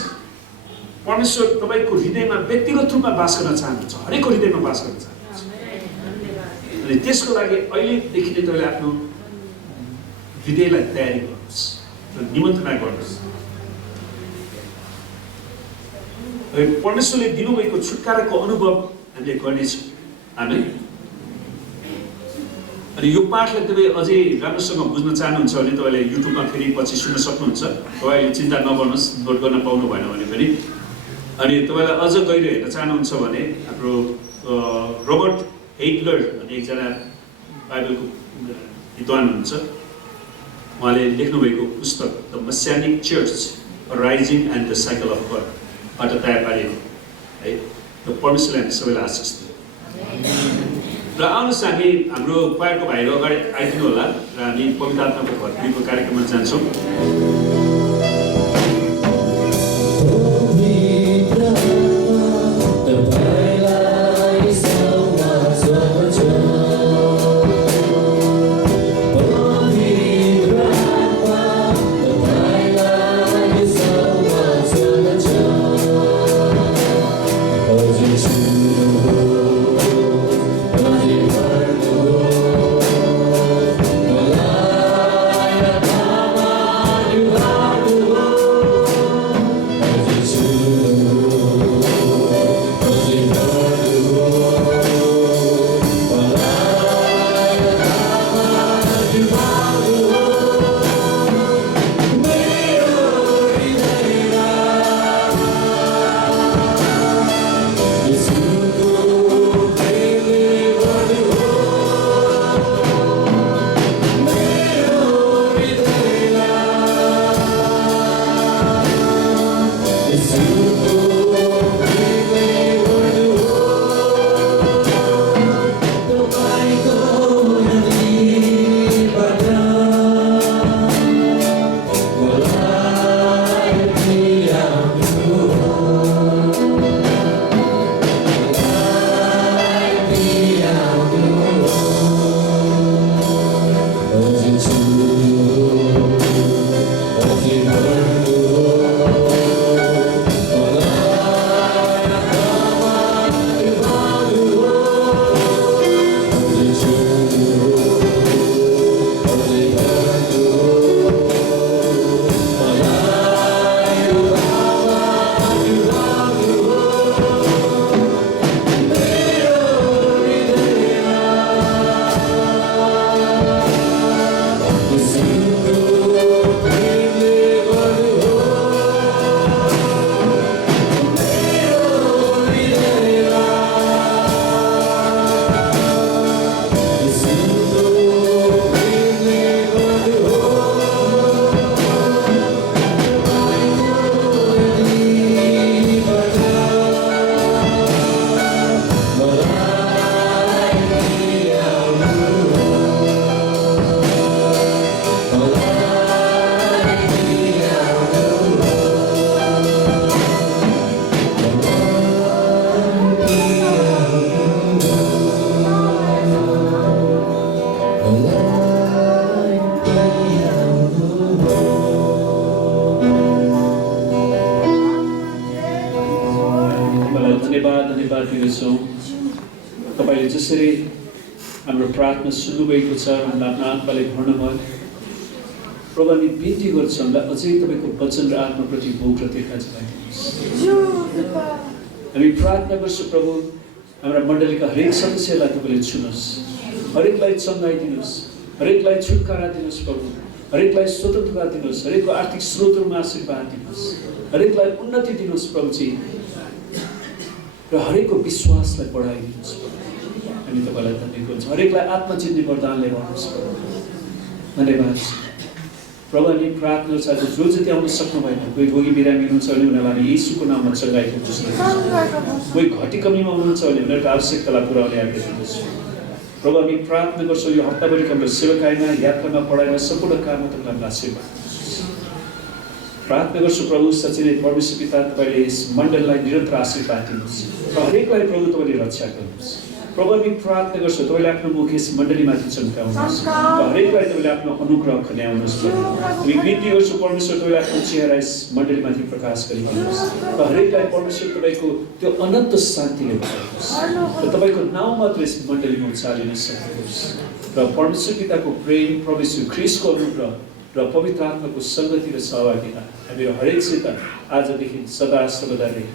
परमेश्वर तपाईँको हृदयमा व्यक्तिगत रूपमा बास गर्न चाहनुहुन्छ, हरेकको हृदयमा बास गर्न चाहनुहुन्छ। अनि त्यसको लागि अहिलेदेखि नै तपाईँले आफ्नो हृदयलाई तयारी गर्नुहोस् र निमन्त्रणा गर्नुहोस्। परमेश्वरले दिनुभएको छुटकाराको अनुभव हामीले गर्नेछौँ। आमेन। अनि यो पाठलाई तपाईँ अझै राम्रोसँग बुझ्न चाहनुहुन्छ भने तपाईँले युट्युबमा फेरि पछि सुन्न सक्नुहुन्छ। तपाईँले चिन्ता नगर्नुहोस्, नोट गर्न पाउनु भएन भने पनि अनि तपाईँलाई अझ गहिरो हेर्न चाहनुहुन्छ भने हाम्रो रोबर्ट हेइटलर भन्ने एकजना बाइबलको विद्वान हुनुहुन्छ। उहाँले लेख्नुभएको पुस्तक the Messianic Church Rising and the Cycle of गडबाट तयार पारिएको है। र परमेश्वरले हामी सबैलाई आशिष दियो। र आउनुहोस् हामी हाम्रो क्वायरको भाइहरू अगाडि आइदिनु होला र हामी पवित्र आत्माको भर्तीको कार्यक्रममा जान्छौँ। तपाईँले जसरी हाम्रो प्रार्थना सुन्नुभएको छ, हामीलाई आफ्नो आत्माले भर्नुभयो। प्रभु हामी बिन्ती गर्छौँ, हामीलाई अझै तपाईँको वचन र आत्माप्रति भोग र तीर्खा जगाइदिनुहोस्। हामी प्रार्थना गर्छौँ प्रभु, हाम्रा मण्डलीका हरेक सदस्यलाई तपाईँले छुनुहोस्, हरेकलाई चङ्गाइदिनुहोस्, हरेकलाई छुटकारा दिनुहोस् प्रभु, हरेकलाई स्वतन्त्रता दिनुहोस्, हरेकको आर्थिक स्रोतहरूमा आशीर्वाद दिनुहोस्, हरेकलाई उन्नति दिनुहोस् प्रभुजी, र हरेकको विश्वासलाई बढाइदिनुहोस्। हामी तपाईँलाई धन्यवाद गर्छौँ। हरेकलाई आत्मा चिन्ने वरदानले भन्नुहोस् प्रभु। धन्यवाद प्रभु। हामी प्रार्थना गर्छौँ, जो जति आउन सक्नु भएन, कोही रोगी बिरामी हुनुहुन्छ भने उनीहरूलाई हामी यीशुको नाममा चङ्गाइदिनुहोस्। कोही घटी कमीमा हुनुहुन्छ भने उनीहरूको आवश्यकतालाई पुर्याउने आज्ञा दिनुहोस् प्रभु। हामी प्रार्थना गर्छौँ यो हप्ताभरिको हाम्रो सेवाकाईमा, यात्रामा, पढाइमा, सम्पूर्ण काममा तपाईँलाई आशीर्वाद प्रार्थना गर्छु प्रभु। साँच्चै नै परमेश्वर पिता, तपाईँले यस मण्डललाई निरन्तर आशीर्वाद दिनुहोस् र हरेकलाई प्रभु तपाईँले रक्षा गर्नुहोस् प्रभु। हामी प्रार्थना गर्छौँ तपाईँले आफ्नो मुख यस मण्डलीमाथि चम्काउनुहोस् र हरेकलाई तपाईँले आफ्नो अनुग्रह खन्याउनुहोस् प्रभु। हामी बिन्ती गर्छौँ परमेश्वर, तपाईँले आफ्नो चेहरा यस मण्डलीमाथि प्रकाश गरिदिनुहोस् र हरेकलाई परमेश्वर तपाईँको त्यो अनन्त शान्तिले भर्नुहोस् र तपाईँको नाउँ मात्र यस मण्डलीमा उचालिन सक्नुहोस् र परमेश्वर पिताको प्रेम, प्रभु यीशु ख्रीष्टको अनुग्रह र पवित्र आत्माको संगति र सहभागिता हामीहरू हरेकसित आजदेखि सदा सर्वदा रहे।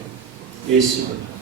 येशूको नाम।